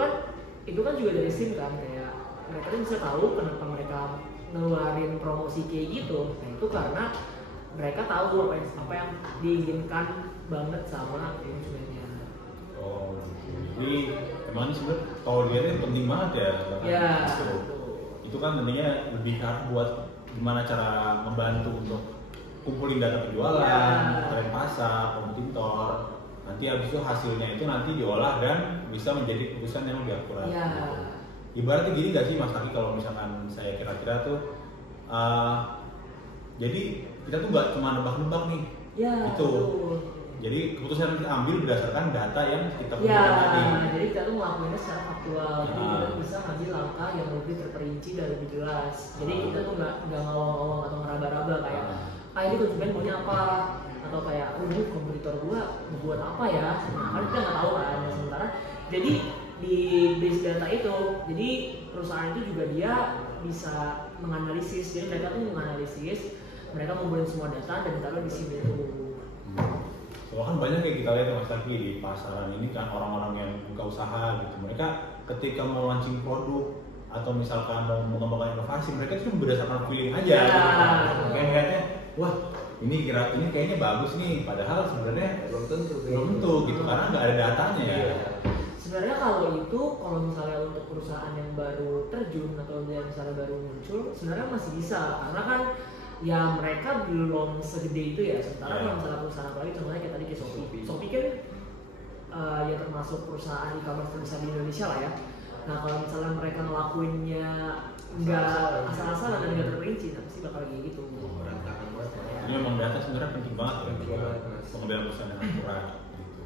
kan juga dari SIM kan, kayak mereka tuh bisa tahu kenapa mereka ngeluarin promosi kayak gitu, nah itu karena mereka tahu apa yang diinginkan banget sama konsumennya. Oh, jadi emang ini sebenarnya kalau dilihatnya penting banget ya. Ya. Itu kan tentunya lebih buat gimana cara membantu untuk kumpulin data penjualan, tren pasar, kompetitor. Nanti habis itu hasilnya itu nanti diolah dan bisa menjadi keputusan yang lebih akurat. Ya. Ibaratnya gini nggak sih Mas Taki, kalau misalkan saya kira-kira tuh, jadi kita tuh nggak cuma nebak-nebak nih, gitu. Jadi keputusan yang kita ambil berdasarkan data yang kita punya tadi. Jadi kita tuh ngelakuinnya secara faktual, jadi kita bisa ngambil langkah yang lebih terperinci dan lebih jelas. Jadi kita tuh nggak ngawang-ngawang atau ngeraba-raba kayak, ini konsumen maunya apa, atau kayak, ini kompetitor gua membuat apa ya, kan kita nggak tahu kan. Sementara jadi di base data itu, jadi perusahaan itu juga dia bisa menganalisis. Jadi mereka tuh menganalisis, mereka ngumpulin semua data dan ditaruh di sini tuh. Soalnya kan banyak kayak kita lihat Mas Taki di pasaran ini kan, orang-orang yang buka usaha gitu. Mereka ketika mau launching produk atau misalkan mau mengembangkan inovasi, mereka itu berdasarkan feeling aja. Kayak ngeliatnya, wah ini kayaknya bagus nih, padahal sebenarnya belum tentu gitu karena nggak ada datanya ya. Sebenarnya kalau misalnya untuk perusahaan yang baru terjun atau yang misalnya baru muncul, sebenarnya masih bisa karena kan ya mereka belum segede itu ya. Sementara kalau misalnya perusahaan apalagi contohnya kayak tadi kayak Shopee kan ya termasuk perusahaan e-commerce terbesar di Indonesia lah ya. Nah kalau misalnya mereka ngelakuinnya nggak asal-asalan dan nggak terperinci, nah pasti bakal kayak gitu. Berantakan banget. Ini memang data sebenarnya penting banget ya, pengambilan keputusan yang akurat gitu.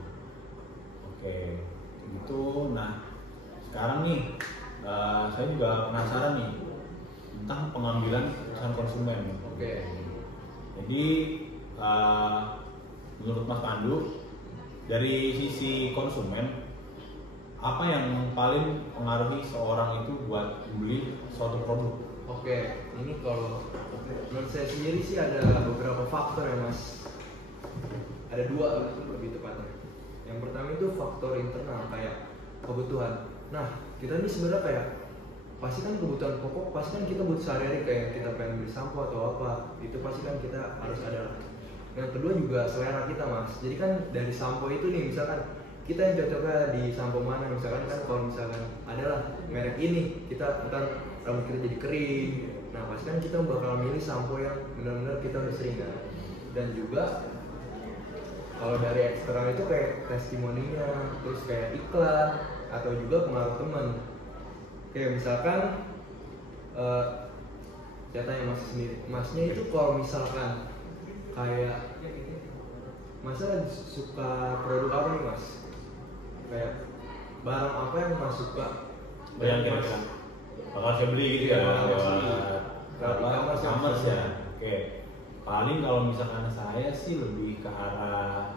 Oke, gitu. Nah sekarang nih saya juga penasaran nih tentang pengambilan keputusan konsumen. Oke. Jadi menurut Mas Pandu, dari sisi konsumen, apa yang paling mempengaruhi seorang itu buat beli suatu produk? Oke, ini kalau menurut saya sendiri sih ada beberapa faktor ya Mas. Ada dua lebih tepatnya. Yang pertama itu faktor internal kayak kebutuhan. Nah, kita ini sebenarnya kayak pasti kan kebutuhan pokok, pasti kan kita butuh sehari-hari, kayak kita pengen beli sampo atau apa, itu pasti kan kita harus ada. Yang kedua juga selera kita Mas. Jadi kan dari sampo itu nih, misalkan kita yang cocoknya di sampo mana, misalkan kan kalau misalkan adalah merek ini, kita ntar rambut kita jadi kering. Nah pasti kan kita bakal milih sampo yang benar-benar kita udah sering kan. Dan juga kalau dari eksternal itu kayak testimoninya, terus kayak iklan atau juga pengaruh teman. Kayak misalkan saya tanya Mas sendiri, Masnya itu kalau misalkan kayak Masnya suka produk apa nih Mas? Kayak barang apa yang Mas suka? Yang kira-kira bakal saya beli gitu ya, lewat e-commerce ya. Oke, paling kalau misalkan saya sih lebih ke arah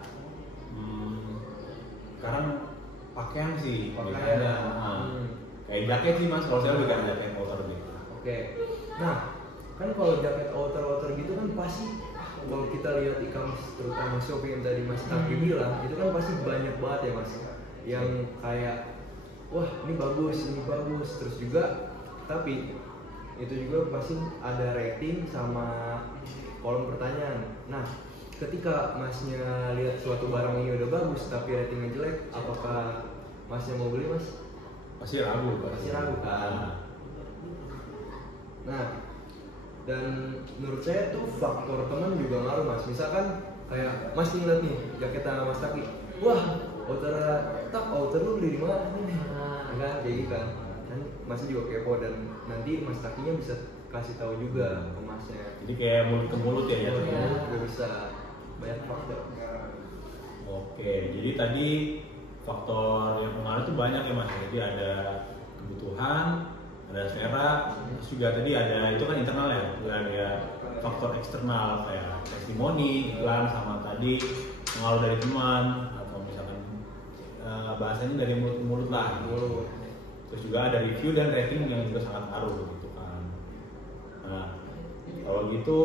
sekarang pakaian sih, kayak jaket sih Mas, kalau saya lebih ke jaket outer gitu. Oke, nah kan kalau jaket outer gitu kan pasti kalau kita lihat e-commerce terutama Shopee yang tadi Mas Taki bilang, itu kan pasti banyak banget ya Mas yang kayak wah ini bagus, terus juga tapi itu juga pasti ada rating sama kolom pertanyaan. Nah ketika Masnya lihat suatu barang ini udah bagus tapi ratingnya jelek, apakah Masnya mau beli Mas? Pasti ragu kan. Nah dan menurut saya tuh faktor teman juga ngaruh Mas. Misalkan kayak Mas ngeliat nih jaketan Mas Taki, wah outer lu beli di mana nih? Kan kayak gitu kan Masnya juga kepo dan nanti Mas Takinya bisa kasih tahu juga ke Masnya. Jadi kayak mulut ke mulut ya. Juga bisa banyak faktor. Oke, jadi tadi faktor yang pengaruh itu banyak ya Mas. Jadi ada kebutuhan, ada selera, terus juga tadi ada itu kan internal ya, juga ada faktor eksternal kayak testimoni, iklan, sama tadi pengaruh dari teman atau misalkan bahasanya dari mulut ke mulut lah. Terus juga ada review dan rating yang juga sangat ngaruh gitu kan. Nah, kalau gitu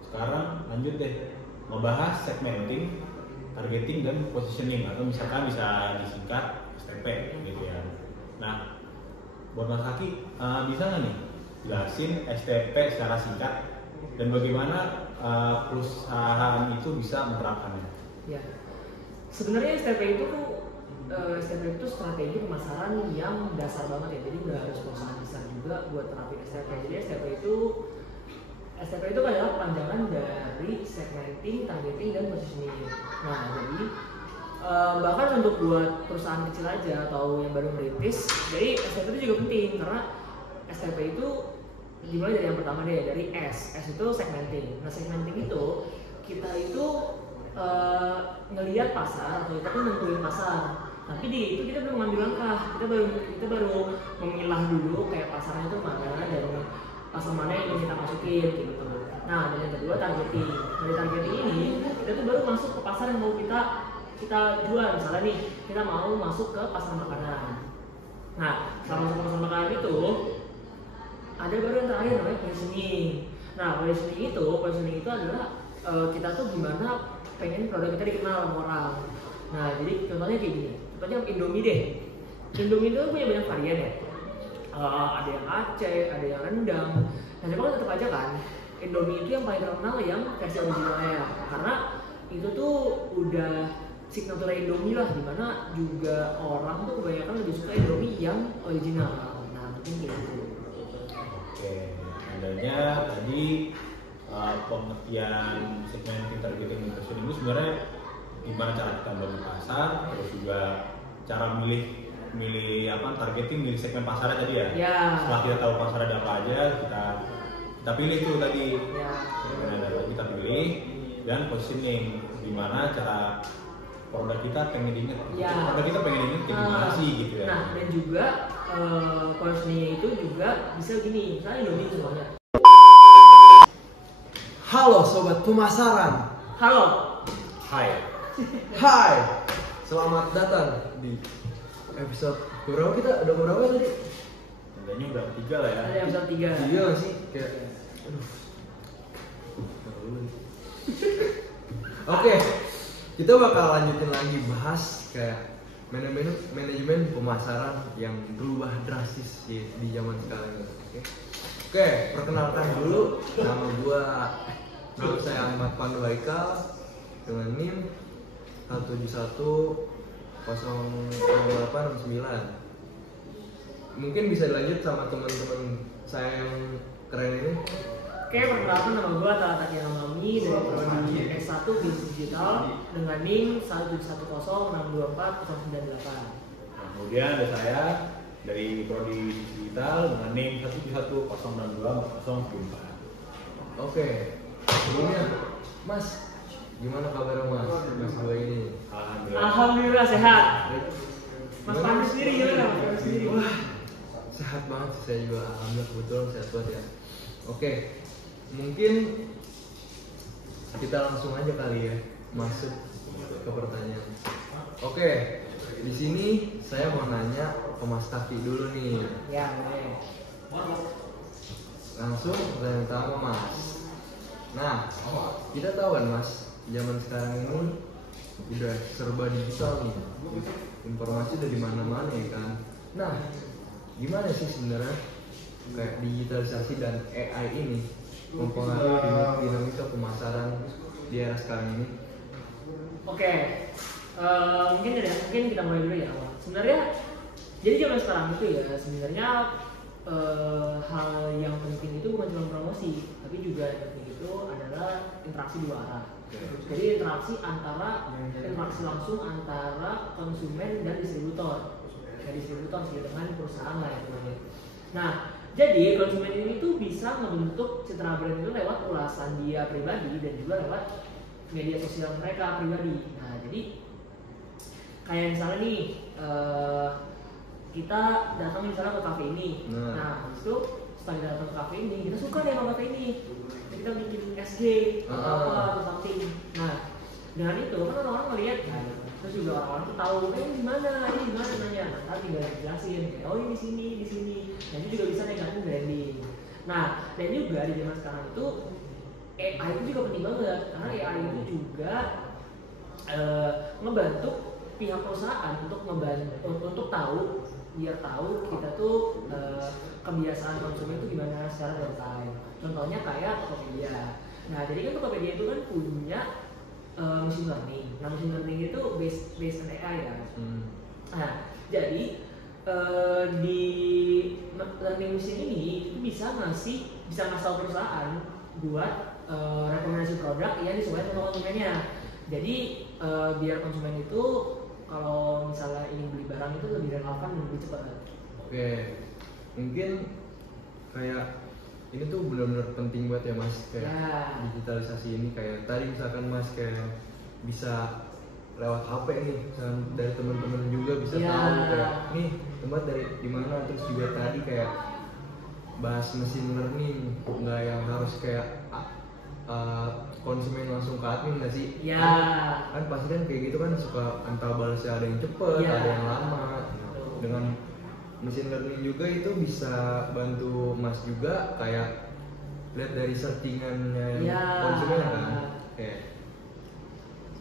sekarang lanjut deh ngebahas segmenting, targeting dan positioning, atau misalkan bisa disingkat STP gitu ya. Nah, buat Mas Taki bisa nggak nih jelasin STP secara singkat dan bagaimana perusahaan itu bisa menerapkannya. Ya, sebenarnya STP itu strategi pemasaran yang dasar banget ya. Jadi nggak harus perusahaan besar juga buat terapin STP. Jadi STP itu adalah panjangan dari segmenting, targeting, dan positioning. Nah, jadi bahkan untuk buat perusahaan kecil aja atau yang baru merintis, jadi STP itu juga penting karena STP itu dimulai dari yang pertama deh, dari S itu segmenting. Nah, segmenting itu kita itu ngelihat pasar atau kita tuh nentuin pasar. Tapi di itu kita belum ngambil langkah, kita baru memilah dulu kayak pasarnya itu mana dan pasar mana yang ingin kita masukin gitu. Nah, dan yang kedua targeting. Dari targeting ini kita tuh baru masuk ke pasar yang mau kita jual. Misalnya nih, kita mau masuk ke pasar makanan. Nah, selama masuk ke pasar makanan itu ada baru yang terakhir namanya positioning. Nah, positioning itu adalah kita tuh gimana pengen produk kita dikenal sama orang. Nah, jadi contohnya kayak gini. Contohnya Indomie deh. Indomie itu punya banyak varian ya. Ada yang Aceh, ada yang rendang. Nah, cuma tetap aja kan Indomie itu yang paling terkenal yang versi originalnya, karena itu tuh udah signature Indomie lah, dimana juga orang tuh kebanyakan lebih suka Indomie yang original. Nah, mungkin kayak gitu. Oke, adanya tadi pengertian segmenting, targeting, dan positioning itu sebenarnya gimana cara kita membangun pasar, terus juga cara milih targeting, milih segmen pasarnya tadi ya. Ya. Setelah kita tahu pasar ada apa aja, kita pilih tuh tadi. Ya. Kita pilih dan positioning, gimana cara produk kita pengen diinget. Ya. Produk kita pengen diinget kayak gimana sih gitu ya. Nah, dan juga positioningnya itu juga bisa gini, misalnya Indomie contohnya. Halo sobat pemasaran. Halo. Hai. Hai. Selamat datang di episode berapa kita? Udah berapa tadi? Tandanya udah ketiga lah ya. Ada episode 3. Iya gak sih? Kayak aduh. Oke. Kita bakal lanjutin lagi bahas kayak manajemen pemasaran yang berubah drastis di zaman sekarang. Oke, perkenalkan dulu nama saya Ahmad Pandu Haikal dengan NIM 1710869. Mungkin bisa dilanjut sama teman-teman saya yang keren ini. Oke, perkenalkan nama gue Talataki Ramami dari prodi S1 Bisnis Digital dengan NIM 17106240998. Nah, kemudian ada saya dari prodi Bisnis Digital dengan NIM 171062404. Oke, sebelumnya Mas, gimana kabar Mas gue ini? Alhamdulillah sehat. Mas Pandu sendiri gimana? Mas Pandu sendiri? Wah, sehat banget sih, saya juga alhamdulillah kebetulan sehat banget ya. Oke, mungkin kita langsung aja kali ya masuk ke pertanyaan. Oke, di sini saya mau nanya ke Mas Tafi dulu nih. Ya, boleh. Langsung pertanyaan pertama Mas. Nah, kita tahu kan Mas, zaman sekarang ini udah serba digital nih, informasi udah di mana-mana ya kan. Nah, gimana sih sebenarnya kayak digitalisasi dan AI ini mempengaruhi dinamika pemasaran di era sekarang ini? Oke, mungkin kita mulai dulu ya awal. Sebenarnya, jadi zaman sekarang itu ya sebenarnya hal yang penting itu bukan cuma promosi, tapi juga yang penting itu adalah interaksi dua arah. Jadi interaksi langsung antara konsumen dan distributor sih dengan perusahaan lah ya teman-teman. Nah, jadi konsumen ini tuh bisa membentuk citra brand itu lewat ulasan dia pribadi dan juga lewat media sosial mereka pribadi. Nah, jadi kayak misalnya nih kita datang misalnya ke kafe ini. Nah, habis itu setelah kita datang ke kafe ini, kita suka deh sama kafe ini. Kita bikin SG atau apa atau something. Nah, dengan itu kan orang-orang melihat kan, terus juga orang-orang tuh tahu ini di mana nanya. Nah, tinggal dijelasin, oh ini di sini. Nah, itu juga bisa negatif branding. Nah, dan juga di zaman sekarang itu AI itu juga penting banget karena AI itu juga ngebantu pihak perusahaan untuk tahu biar tahu kita tuh kebiasaan konsumen itu gimana secara real time. Contohnya kayak Tokopedia. Nah jadi kan Tokopedia itu kan punya machine learning. Nah machine learning itu based on AI kan. Nah jadi di learning machine ini itu bisa ngasih tahu perusahaan buat rekomendasi produk yang disukai sama konsumennya. Jadi biar konsumen itu kalau misalnya ingin beli barang itu lebih relevan dan lebih cepat. Oke, mungkin kayak ini tuh benar-benar penting buat ya Mas, kayak digitalisasi ini. Kayak tadi misalkan Mas kayak bisa lewat HP nih, misalkan dari teman-teman juga bisa tahu kayak nih tempat dari di mana. Terus juga tadi kayak bahas machine learning, nggak yang harus kayak konsumen langsung ke admin nggak sih? Kan pasti kan kayak gitu kan suka antara balasnya ada yang cepet, ada yang lama. Dengan machine learning juga itu bisa bantu Mas juga kayak lihat dari settingannya konsumen kan.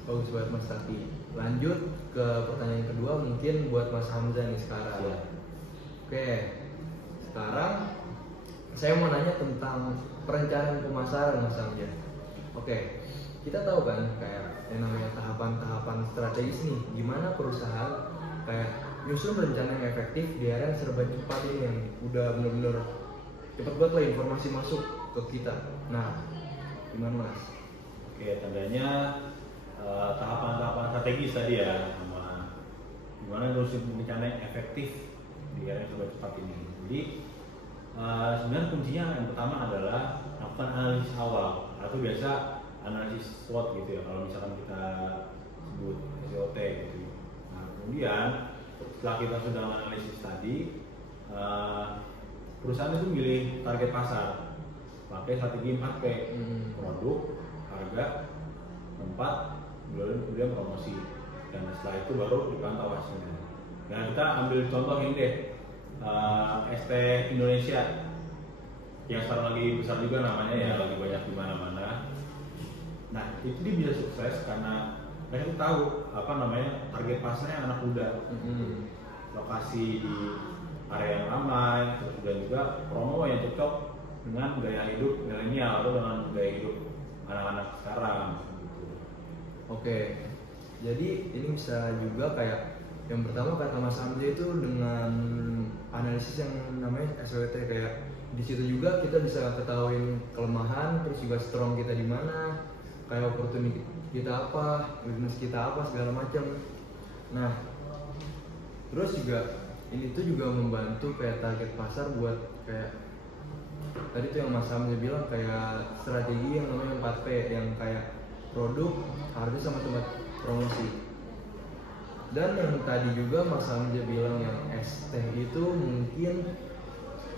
Bagus buat Mas Taki. Lanjut ke pertanyaan kedua mungkin buat Mas Hamzah nih sekarang. Oke, sekarang saya mau nanya tentang perencanaan pemasaran Mas Hamzah. Oke, kita tahu kan kayak yang namanya tahapan-tahapan strategis nih. Gimana perusahaan kayak nyusun rencana yang efektif di area yang serba cepat ini yang udah bener-bener cepet banget lah informasi masuk ke kita. Nah, gimana Mas? Oke, tandanya tahapan-tahapan strategis tadi ya, sama gimana nyusun rencana yang efektif di area yang serba cepat ini. Jadi sebenarnya kuncinya yang pertama adalah lakukan analisis awal atau biasa analisis SWOT gitu ya, kalau misalkan kita sebut SWOT gitu. Nah kemudian setelah kita sudah menganalisis tadi, perusahaan itu milih target pasar pakai strategi 4P, produk, harga, tempat, kemudian promosi, dan setelah itu baru dipantau hasilnya. Nah kita ambil contoh ini deh, ST Indonesia yang sekarang lagi besar juga namanya ya, lagi banyak di mana-mana. Nah itu dia bisa sukses karena mereka tuh tahu apa namanya target pasarnya anak muda, lokasi di area yang ramai, terus juga promo yang cocok dengan gaya hidup milenial atau dengan gaya hidup anak-anak sekarang. Gitu. Oke, jadi ini bisa juga kayak yang pertama kata Mas Hamzah itu dengan analisis yang namanya SWOT, kayak di situ juga kita bisa ketahuin kelemahan, terus juga strong kita di mana, kayak opportunity kita apa, weakness kita apa, segala macam. Nah, terus juga ini tuh juga membantu kayak target pasar buat kayak tadi tuh yang Mas Hamzah bilang kayak strategi yang namanya 4P yang kayak produk, harga sama tempat promosi. Dan yang tadi juga Mas Hamzah bilang yang ST itu mungkin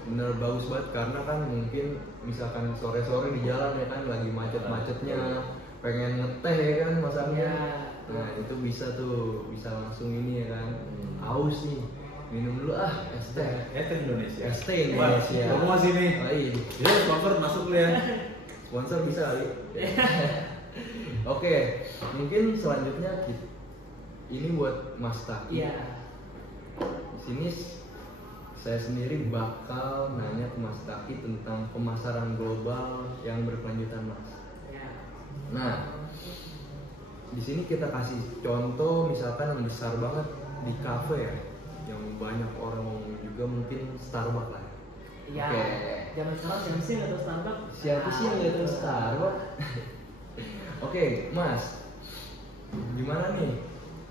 bener bagus banget karena kan mungkin misalkan sore-sore di jalan ya kan lagi macet-macetnya pengen ngeteh ya kan Mas Hamzah. Nah itu bisa tuh, bisa langsung ini ya kan, haus nih minum dulu ST Indonesia. ST Indonesia. Promosi nih. Oh, iya. Ya sponsor masuk ya. Sponsor bisa kali. Oke, mungkin selanjutnya ini buat Mas Taki. Di sini saya sendiri bakal nanya ke Mas Taki tentang pemasaran global yang berkelanjutan Mas. Nah, di sini kita kasih contoh misalkan yang besar banget di kafe ya, yang banyak orang ngomong juga mungkin Starbucks lah. Iya. Zaman sekarang siapa sih nggak tahu Starbucks? Siapa sih yang nggak tahu Starbucks? Oke, Mas, gimana nih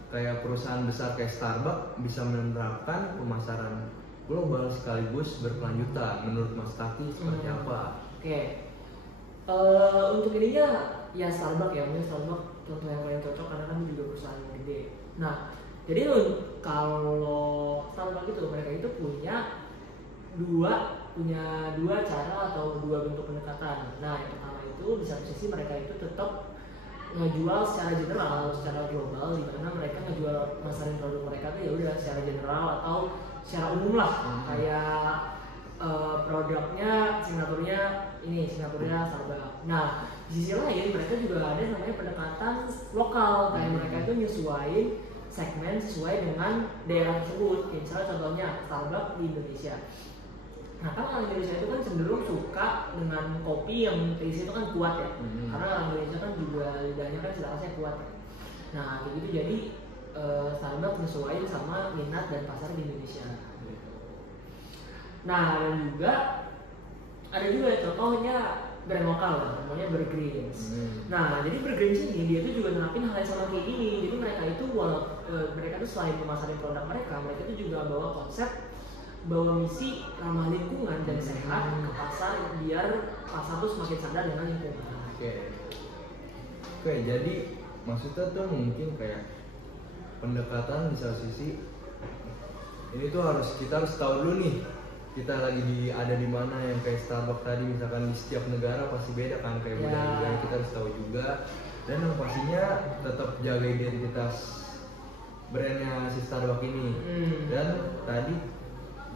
kayak perusahaan besar kayak Starbucks bisa menerapkan pemasaran global sekaligus berkelanjutan? Menurut Mas Taki seperti apa? Oke. Untuk ininya ya Starbucks ya, mungkin Starbucks contoh yang paling cocok karena kan juga perusahaan yang gede. Nah, jadi kalau Starbucks itu mereka itu punya dua cara atau dua bentuk pendekatan. Nah, yang pertama itu di satu sisi mereka itu tetap ngejual secara general, secara global, di mana mereka ngejual masarin produk mereka tuh ya udah secara general atau secara umum lah, kayak produknya signaturnya Starbucks. Nah, di sisi lain mereka juga ada namanya pendekatan lokal, kayak mereka itu nyesuaiin segmen sesuai dengan daerah tersebut. Misalnya contohnya Starbucks di Indonesia. Nah kan orang Indonesia itu kan cenderung suka dengan kopi yang taste itu kan kuat ya, karena orang Indonesia kan juga lidahnya kan selera kuat ya. Nah kayak gitu jadi Starbucks menyesuaikan sama minat dan pasar di Indonesia. Nah dan juga ada juga contohnya brand lokal lah, namanya Burgerins. Nah jadi Burgerins ini dia tuh juga nerapin hal yang sama kayak gini. Jadi mereka itu mereka tuh selain memasarin produk mereka itu juga bawa konsep, bawa misi ramah lingkungan dan sehat ke pasar biar pasar tuh semakin sadar dengan lingkungan. Oke, jadi maksudnya tuh mungkin kayak pendekatan di satu sisi ini tuh kita harus tahu dulu nih kita lagi ada di mana, yang kayak Starbucks tadi misalkan di setiap negara pasti beda kan kayak budaya-budaya, kita harus tahu juga, dan yang pastinya tetap jaga identitas brandnya si Starbucks ini. Dan tadi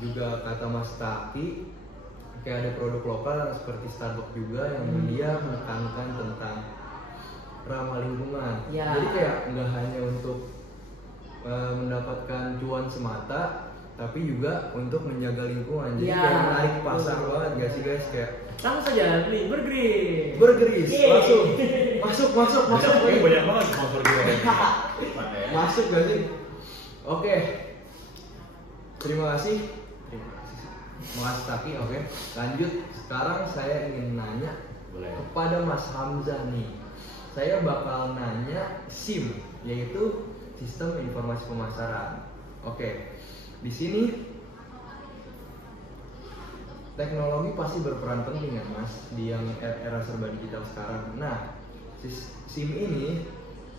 juga kata Mas Taki kayak ada produk lokal seperti Starbucks juga yang dia menekankan tentang ramah lingkungan. Jadi kayak nggak hanya untuk mendapatkan cuan semata, tapi juga untuk menjaga lingkungan. Jadi kayak menarik pasar banget gak sih guys? Kayak langsung saja beli Burgerins, masuk. Banyak banget sponsor kita. Masuk gak sih? Oke. Terima kasih Mas Taki. Oke, lanjut. Sekarang saya ingin nanya kepada Mas Hamzah nih. Saya bakal nanya SIM, yaitu Sistem Informasi Pemasaran. Oke. Di sini teknologi pasti berperan penting ya Mas di yang era serba digital sekarang. Nah, SIM ini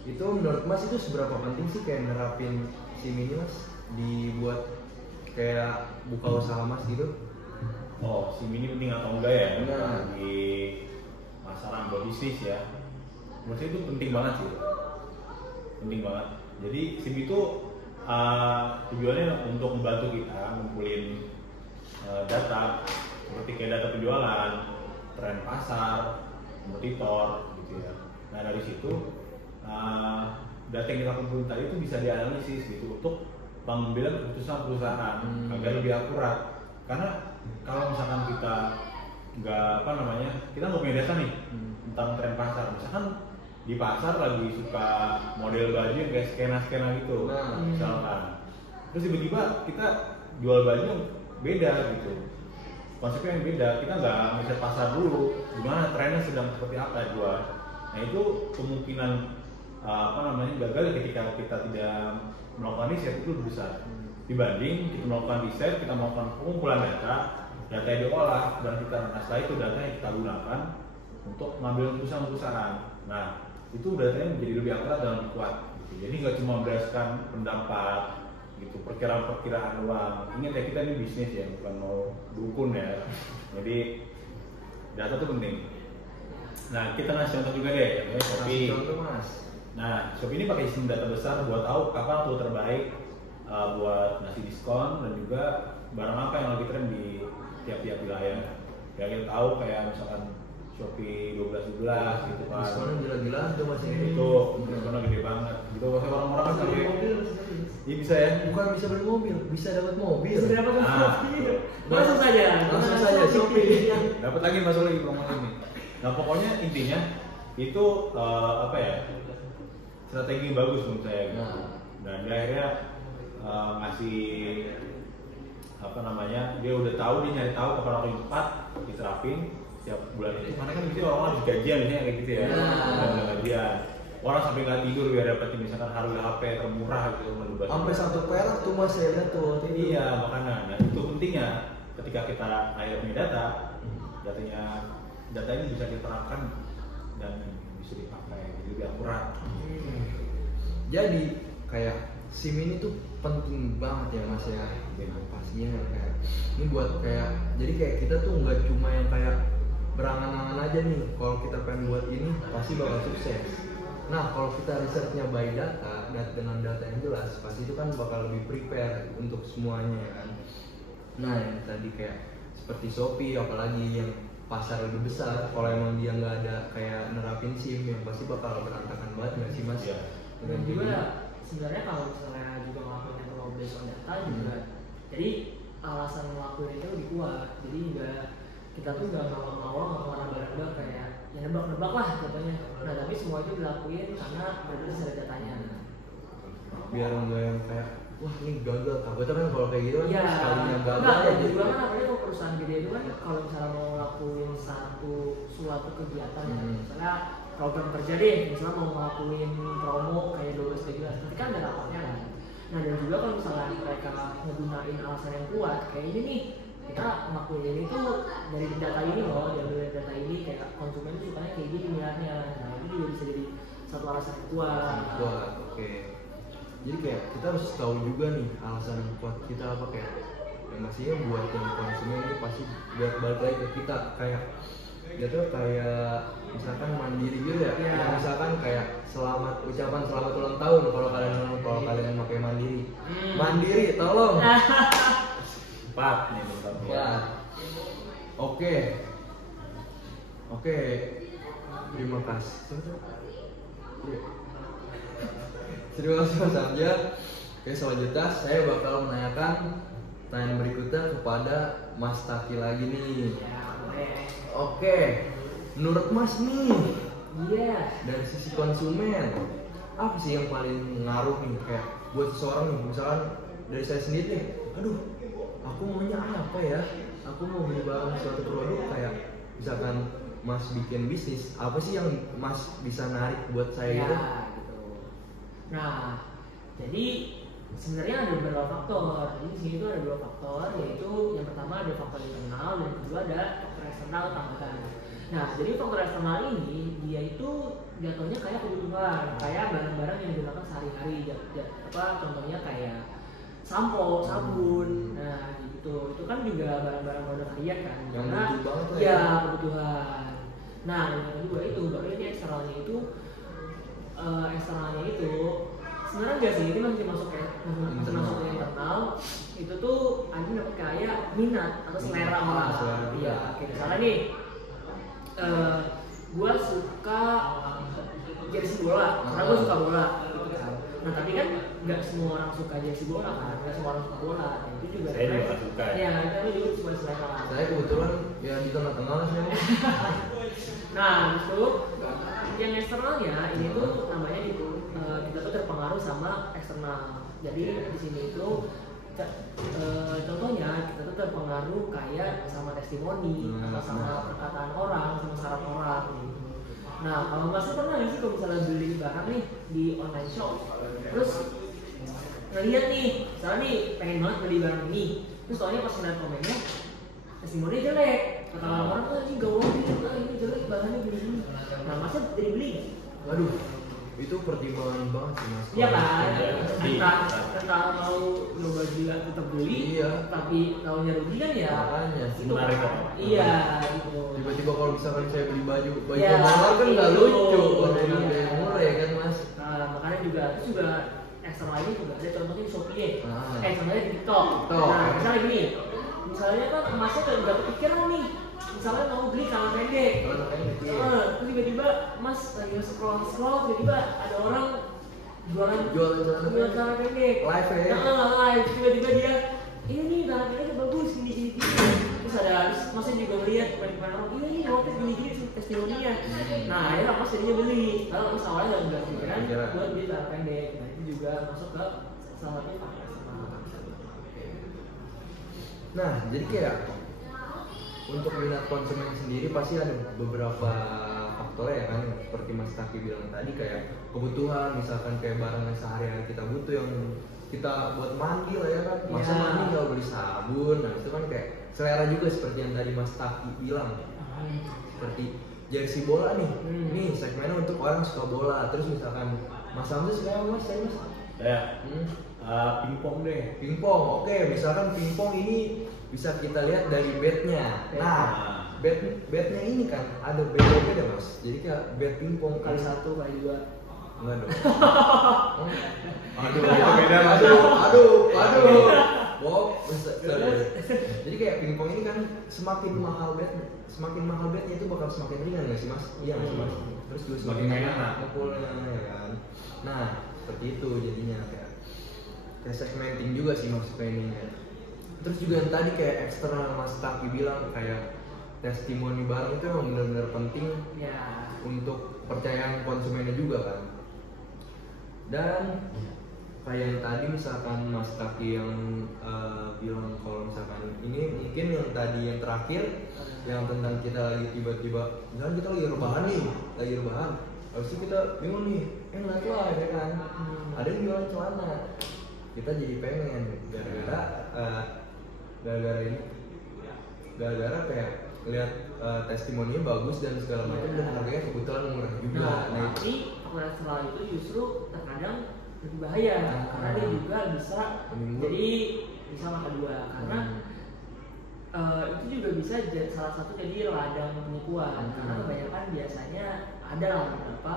itu menurut Mas itu seberapa penting sih kayak nerapin SIM ini Mas dibuat kayak buka usaha Mas gitu? Oh, SIM ini penting atau enggak ya? Nah, di pasaran buat bisnis ya. Menurut saya itu penting banget sih. Penting banget. Jadi SIM itu tujuannya untuk membantu kita ngumpulin data seperti kayak data penjualan, tren pasar, kompetitor gitu ya. Nah dari situ data yang kita kumpulin tadi itu bisa dianalisis gitu untuk pengambilan keputusan perusahaan agar lebih akurat. Karena kalau misalkan kita kita nggak punya data nih tentang tren pasar, misalkan di pasar lagi suka model baju yang kayak skena gitu, misalkan, terus tiba-tiba kita jual baju yang beda gitu, konsepnya yang beda, kita nggak bisa pasar dulu, gimana trennya sedang seperti apa jual. Nah itu kemungkinan gagal ketika kita tidak melakukan riset itu lebih besar dibanding kita melakukan riset, kita melakukan pengumpulan data yang diolah dan setelah itu data yang kita gunakan untuk mengambil keputusan perusahaan. Nah itu datanya menjadi lebih akurat dan lebih kuat gitu. Jadi nggak cuma berdasarkan pendapat gitu, perkiraan uang. Ingat ya, kita ini bisnis ya, bukan mau dukun ya. Jadi data itu penting. Nah kita ngasih contoh juga deh, ya, Shopee. Nah Shopee ini pakai sistem data besar buat tahu kapan waktu terbaik buat ngasih diskon dan juga barang apa yang lagi tren di tiap-tiap wilayah. Ya kita tahu kayak misalkan Shopee 12 gitu kan. Diskonnya gila-gilaan tuh Mas ini. Itu diskonnya gede banget. Gitu maksudnya orang-orang kan sampai mobil. Iya bisa ya. Bukan bisa beli mobil, bisa dapat mobil. Bisa dapat mobil. Langsung saja Shopee. Dapat lagi masuk lagi promosi ini. Nah, pokoknya intinya itu strategi yang bagus menurut saya gitu. Dan dia akhirnya ngasih dia udah tahu, dia nyari tahu kapan waktu yang tepat diterapin setiap bulan itu, karena kan biasanya orang harus gajian misalnya kayak gitu ya, dan gajian orang sampai nggak tidur biar dapetin misalkan harga HP termurah gitu, sampai 1 perak tuh Mas ya lihat tuh. Iya makanya, nah itu pentingnya ketika kita akhirnya punya data ini bisa diterapkan dan bisa dipakai jadi lebih akurat. Jadi kayak SIM ini tuh penting banget ya Mas ya, pastinya kayak ini buat kayak, jadi kayak kita tuh nggak cuma yang kayak berangan-angan aja nih kalau kita pengen buat ini pasti bakal sukses. Nah kalau kita risetnya by data dengan data yang jelas, pasti itu kan bakal lebih prepare untuk semuanya ya kan. Nah yang tadi kayak seperti Shopee, apalagi yang pasar lebih besar, kalau emang dia nggak ada kayak nerapin SIM yang pasti bakal berantakan banget nggak sih Mas? Dan juga sebenarnya kalau misalnya juga ngelakuin yang based on data juga, jadi alasan ngelakuin itu lebih kuat. Jadi kita tuh nggak mau nebak kayak ya nebak lah contohnya. Nah tapi semua itu dilakuin karena berdasarkan ada datanya. Biar nggak yang kayak wah ini gagal. Takutnya kan kalau kayak gitu kan ya, sekalinya gagal enggak, ya jadi. juga kan apalagi kalau perusahaan gede itu kan kalau misalnya mau ngelakuin suatu kegiatan misalnya program kerja deh, misalnya mau ngelakuin promo kayak 12-13, nanti kan ada rapatnya kan. Nah dan juga kalau misalnya mereka ngegunain alasan yang kuat kayak ini nih, kita ngelakuin ini tuh dari data ini loh, dari data ini kayak konsumen tuh sukanya kayak gini niatnya. Nah itu juga bisa jadi satu alasan yang kuat. Oke. Jadi kayak kita harus tahu juga nih alasan yang kuat kita apa, kayak yang pastinya buat yang konsumen ini pasti buat balik lagi ke kita, kayak gitu kayak misalkan Mandiri gitu ya, yang misalkan kayak ucapan selamat ulang tahun kalau kalian pakai Mandiri. Mandiri tolong. 4 nih bentar. Ya. Oke. Terima kasih. Terima kasih Mas Amjad. Oke, selanjutnya saya bakal menanyakan pertanyaan berikutnya kepada Mas Taki lagi nih. Oke, menurut Mas nih, dari sisi konsumen, apa sih yang paling ngaruh nih kayak buat seseorang nih, misalkan dari saya sendiri nih, aduh, aku maunya apa ya? Aku mau beli barang suatu produk kayak misalkan Mas bikin bisnis, apa sih yang Mas bisa narik buat saya gitu? Nah, jadi sebenarnya ada beberapa faktor. Jadi di sini itu ada 2 faktor, yaitu yang pertama ada faktor internal dan yang kedua ada faktor eksternal tambahan. Nah, jadi faktor eksternal ini dia itu jatuhnya kayak kebutuhan, kayak barang-barang yang digunakan sehari-hari. Contohnya kayak sampo, sabun. Nah, gitu. Itu kan juga barang-barang modal harian kan. Yang karena butuh banget lah ya kebutuhan. Nah, yang kedua itu baru ini eksternalnya itu sebenarnya enggak sih, ini masih masuk ke internal. Itu tuh ada dapat kayak minat atau selera orang. Iya, kayak misalnya nih gua suka jersey bola, karena gua suka bola gitu kan. Nah tapi kan nggak semua orang suka jersey bola kan, nggak semua orang suka bola. Nah, itu juga saya juga suka. Ya, itu juga cuma selera. Saya kebetulan ya di tengah-tengah sih. Nah, itu yang eksternalnya ini tuh namanya itu kita tuh terpengaruh sama eksternal. Jadi di sini itu contohnya kita tuh terpengaruh kayak sama testimoni atau sama perkataan orang, sama saran orang gitu. Nah, kalau Mas pernah nggak sih kalau misalnya beli barang nih di online shop, terus ngeliat nih, misalnya nih pengen banget beli barang ini, terus soalnya pas ngeliat komennya testimoni jelek, kata orang tuh ini gak worth it, ini jelek barangnya gini. Nah, Masnya jadi beli nggak? Waduh, itu pertimbangan banget sih Mas. Iya kan, entah mau nyoba juga tetap beli, tapi taunya rugi kan ya. Makanya itu menarik kan? Iya, gitu. Tiba-tiba kalau misalkan saya beli baju Ya, mahal kan nggak itu. lucu, kalau beli yang murah ya kan Mas. Nah, makanya juga itu juga eksternal ini juga ada contohnya di Shopee Ah. contohnya di TikTok. Nah, misalnya gini, misalnya kan Masnya udah kepikiran nih, misalnya mau beli celana pendek. Terus tiba-tiba Mas lagi scroll tiba-tiba ada orang jualan celana pendek. Live ya. Live, tiba-tiba dia ini nih celana pendeknya bagus gini. Terus Masnya juga melihat banyak orang, ini waktu gini testimoninya. Nah, akhirnya Mas jadinya beli. Kalau Mas awalnya nggak kepikiran buat beli celana pendek. Nah, itu juga masuk ke salah satu faktor. Nah, jadi kayak untuk minat konsumen sendiri pasti ada beberapa faktor ya kan, seperti Mas Taki bilang tadi kayak kebutuhan, misalkan kayak barang yang sehari-hari kita butuh yang kita buat mandi lah ya kan, masa mandi nggak beli sabun, nah itu kan kayak selera juga seperti yang tadi Mas Taki bilang, seperti jersey bola nih, nih segmennya untuk orang suka bola, terus misalkan Mas Hamzah suka apa Mas? Saya pingpong deh. Pingpong, oke, misalkan pingpong ini bisa kita lihat dari bednya. Nah, bednya ini kan ada beda-beda Mas. Jadi kayak bed pingpong Kali 1, kali 2. Enggak dong. Aduh. Wow, jadi kayak pingpong ini kan semakin mahal bednya itu bakal semakin ringan nggak sih Mas? Iya nggak sih Mas? Terus juga semakin enak mukulnya ya kan. Nah, seperti itu jadinya kayak segmenting juga sih maksudnya ini ya. Terus juga yang tadi kayak eksternal Mas Taki bilang kayak testimoni barang itu emang benar-benar penting Ya. untuk kepercayaan konsumennya juga kan. Dan kayak yang tadi misalkan Mas Taki yang bilang kalau misalkan ini mungkin yang tadi yang terakhir yang tentang kita lagi tiba-tiba misalkan kita lagi rebahan nih, habis itu kita bingung nih, ngeliat lah ya kan, ada yang jualan celana, kita jadi pengen gara-gara ini, gara-gara kayak lihat testimoninya bagus dan segala macam dan harganya kebetulan murah juga. Nah, tapi pengguna setelah itu justru terkadang lebih bahaya karena dia juga bisa jadi bisa makan dua karena itu juga bisa salah satu jadi ladang penipuan karena kebanyakan biasanya ada lah beberapa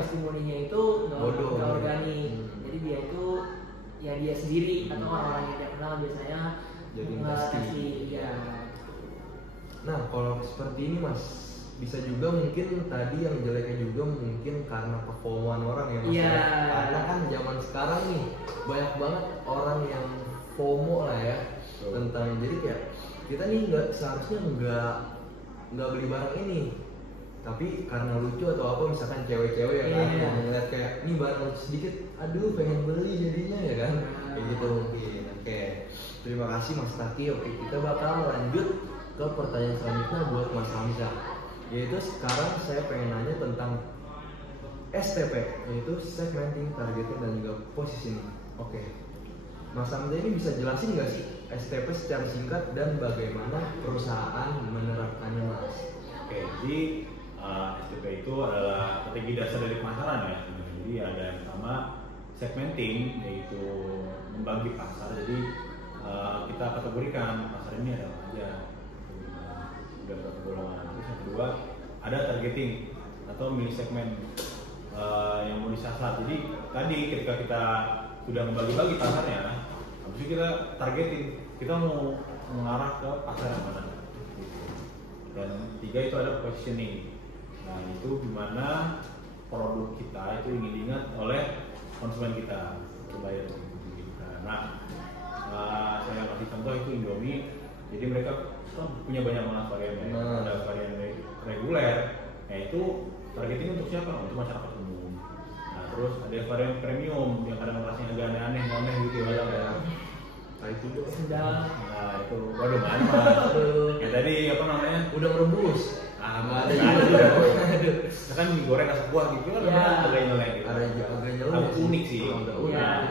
testimoninya itu nggak organik, jadi dia itu ya dia sendiri atau orang-orang yang dia kenal biasanya jadi ngasih ya. Nah kalau seperti ini Mas, bisa juga mungkin tadi yang jeleknya juga mungkin karena kefomoan orang ya Mas. Karena kan zaman sekarang nih banyak banget orang yang FOMO lah ya tentang, jadi kayak kita nih seharusnya nggak beli barang ini, tapi karena lucu atau apa misalkan cewek-cewek ya kan yang ngeliat kayak ini barang lucu sedikit, aduh pengen beli jadinya ya kan, kayak gitu mungkin. Oke, terima kasih Mas Taki. Oke, kita bakal lanjut ke pertanyaan selanjutnya buat Mas Hamzah, yaitu sekarang saya pengen nanya tentang STP, yaitu segmenting, targeting, dan juga positioning. Oke, Mas Hamzah ini bisa jelasin nggak sih STP secara singkat dan bagaimana perusahaan menerapkannya Mas? Oke, jadi STP itu adalah strategi dasar dari pemasaran ya. Jadi ada yang pertama segmenting, yaitu membagi pasar. Jadi kita kategorikan pasar ini ada apa aja, beberapa golongan. Terus yang kedua ada targeting atau milih segmen yang mau disasar. Jadi tadi ketika kita sudah membagi-bagi pasarnya, habis itu kita targeting, kita mau mengarah ke pasar yang mana. Dan tiga itu ada positioning. Nah itu dimana produk kita itu ingin diingat oleh konsumen kita, buyer kita. Nah saya kasih contoh itu Indomie. Jadi mereka punya banyak banget varian ya. Ada varian reguler. Nah itu targeting untuk siapa? Untuk masyarakat umum. Nah terus ada varian premium yang kadang rasanya agak aneh gitu ya. Nah itu sedang. Nah itu waduh mana? Ya tadi apa namanya? Udah merebus. Nggak ada. Kan mie goreng rasa kuah gitu kan agak nyelek gitu. Agak nyelek. Agak unik sih. Nah,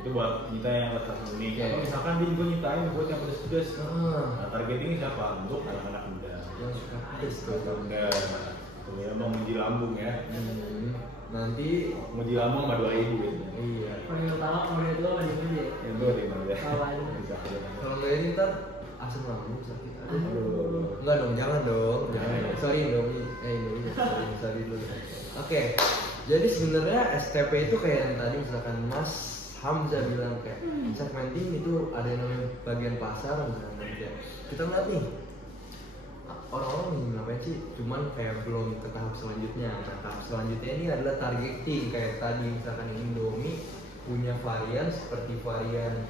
itu buat kita yang rasa unik. Atau misalkan dia juga nyiptain buat yang pedes-pedes. Nah targetingnya siapa? Untuk anak-anak muda. Yang suka pedes tuh. Muda. Tuh mau menji lambung ya. Nanti menji lambung sama 2.000 gitu. Iya. Kalau utama kemudian itu ada kerja. Itu ada yang ada. Kalau nggak ini ntar asam lambung sakit. Aduh. Enggak dong, jangan dong. Sorry Indomie. Sorry dulu. Oke. Jadi sebenarnya STP itu kayak yang tadi misalkan Mas Hamzah bilang kayak segmenting itu ada yang namanya bagian pasar misalnya. Kita lihat nih orang-orang nih ngapain sih, cuman kayak belum ke tahap selanjutnya. Nah tahap selanjutnya ini adalah targeting, kayak tadi misalkan Indomie punya varian seperti varian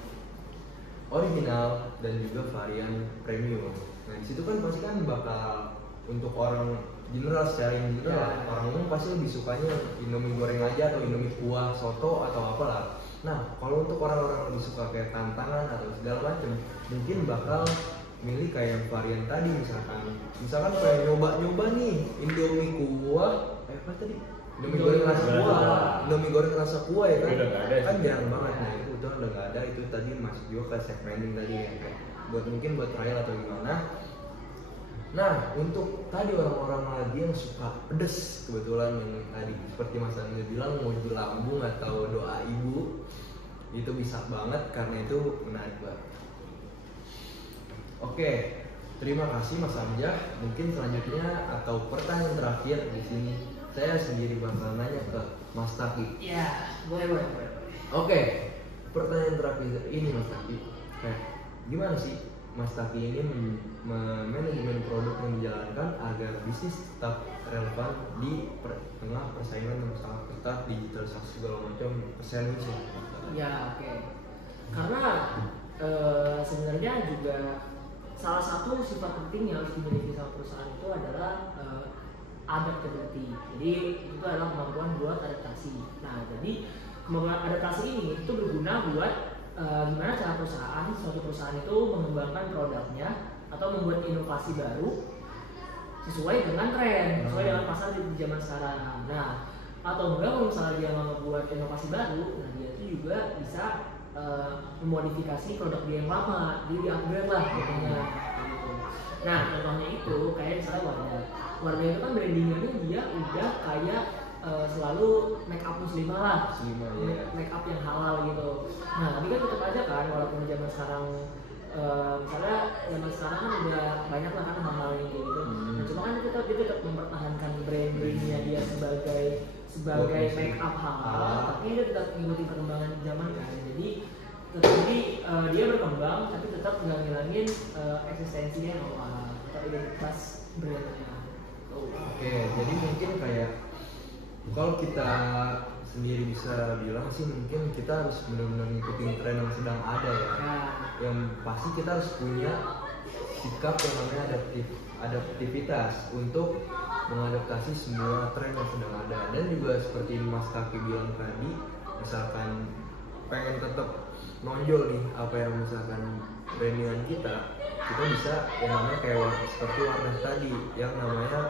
original dan juga varian premium. Nah disitu kan pasti kan bakal untuk orang general, secara general orang umum pasti lebih sukanya Indomie goreng aja atau Indomie kuah soto atau apalah. Nah kalau untuk orang-orang lebih suka kayak tantangan atau segala macam, mungkin bakal milih kayak varian tadi misalkan kayak nyoba nih Indomie kuah apa tadi, Indomie goreng rasa kuah, Indomie goreng rasa kuah ya kan jarang banget. Nah itu udah nggak ada, itu tadi masuk juga ke segmenting tadi ya kan, buat mungkin buat trial atau gimana. Nah untuk tadi orang-orang lagi yang suka pedes, kebetulan yang tadi seperti Mas Andi bilang mau di lambung atau doa ibu, itu bisa banget karena itu menarik banget. Oke, terima kasih Mas Hamzah. Mungkin selanjutnya atau pertanyaan terakhir di sini saya sendiri bakal nanya ke Mas Taki. Iya, boleh. Oke, pertanyaan terakhir ini Mas Taki, gimana sih Mas Taki ini manajemen produk yang dijalankan agar bisnis tetap relevan di tengah persaingan yang sangat ketat, digitalisasi segala macam, persaingan sih? Ya oke. Karena sebenarnya juga salah satu sifat penting yang harus dimiliki sama perusahaan itu adalah adaptability. Jadi itu adalah kemampuan buat adaptasi. Nah, jadi kemampuan adaptasi ini itu berguna buat gimana cara suatu perusahaan itu mengembangkan produknya atau membuat inovasi baru sesuai dengan tren, sesuai dengan pasar di zaman sekarang. Nah, atau enggak kalau misalnya dia mau membuat inovasi baru, nah dia itu juga bisa memodifikasi produk dia yang lama, jadi di-upgrade lah pokoknya gitu. Nah, contohnya itu kayak misalnya Wardah itu kan brandingnya itu dia udah kayak selalu make up muslimah lah, make up yang halal gitu. Nah, tapi kan tetap aja kan walaupun zaman sekarang misalnya zaman sekarang kan udah banyak lah kan hal-hal yang kayak gitu. Nah, cuma kan dia tetap mempertahankan brandingnya dia sebagai make up halal, tapi dia tetap mengikuti perkembangan zaman kan. Jadi dia berkembang tapi tetap nggak ngilangin eksistensinya yang awal atau identitas brandnya. Oke, jadi mungkin kayak kalau kita sendiri bisa bilang sih mungkin kita harus benar-benar ngikutin tren yang sedang ada ya. Yang pasti kita harus punya sikap yang namanya adaptivitas untuk mengadaptasi semua tren yang sedang ada. Dan juga seperti Mas Kaki bilang tadi, misalkan pengen tetap nonjol nih apa yang misalkan brandingan kita bisa yang namanya kayak seperti Wardah tadi yang namanya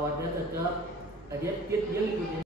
Wardah tetap dia ngikutin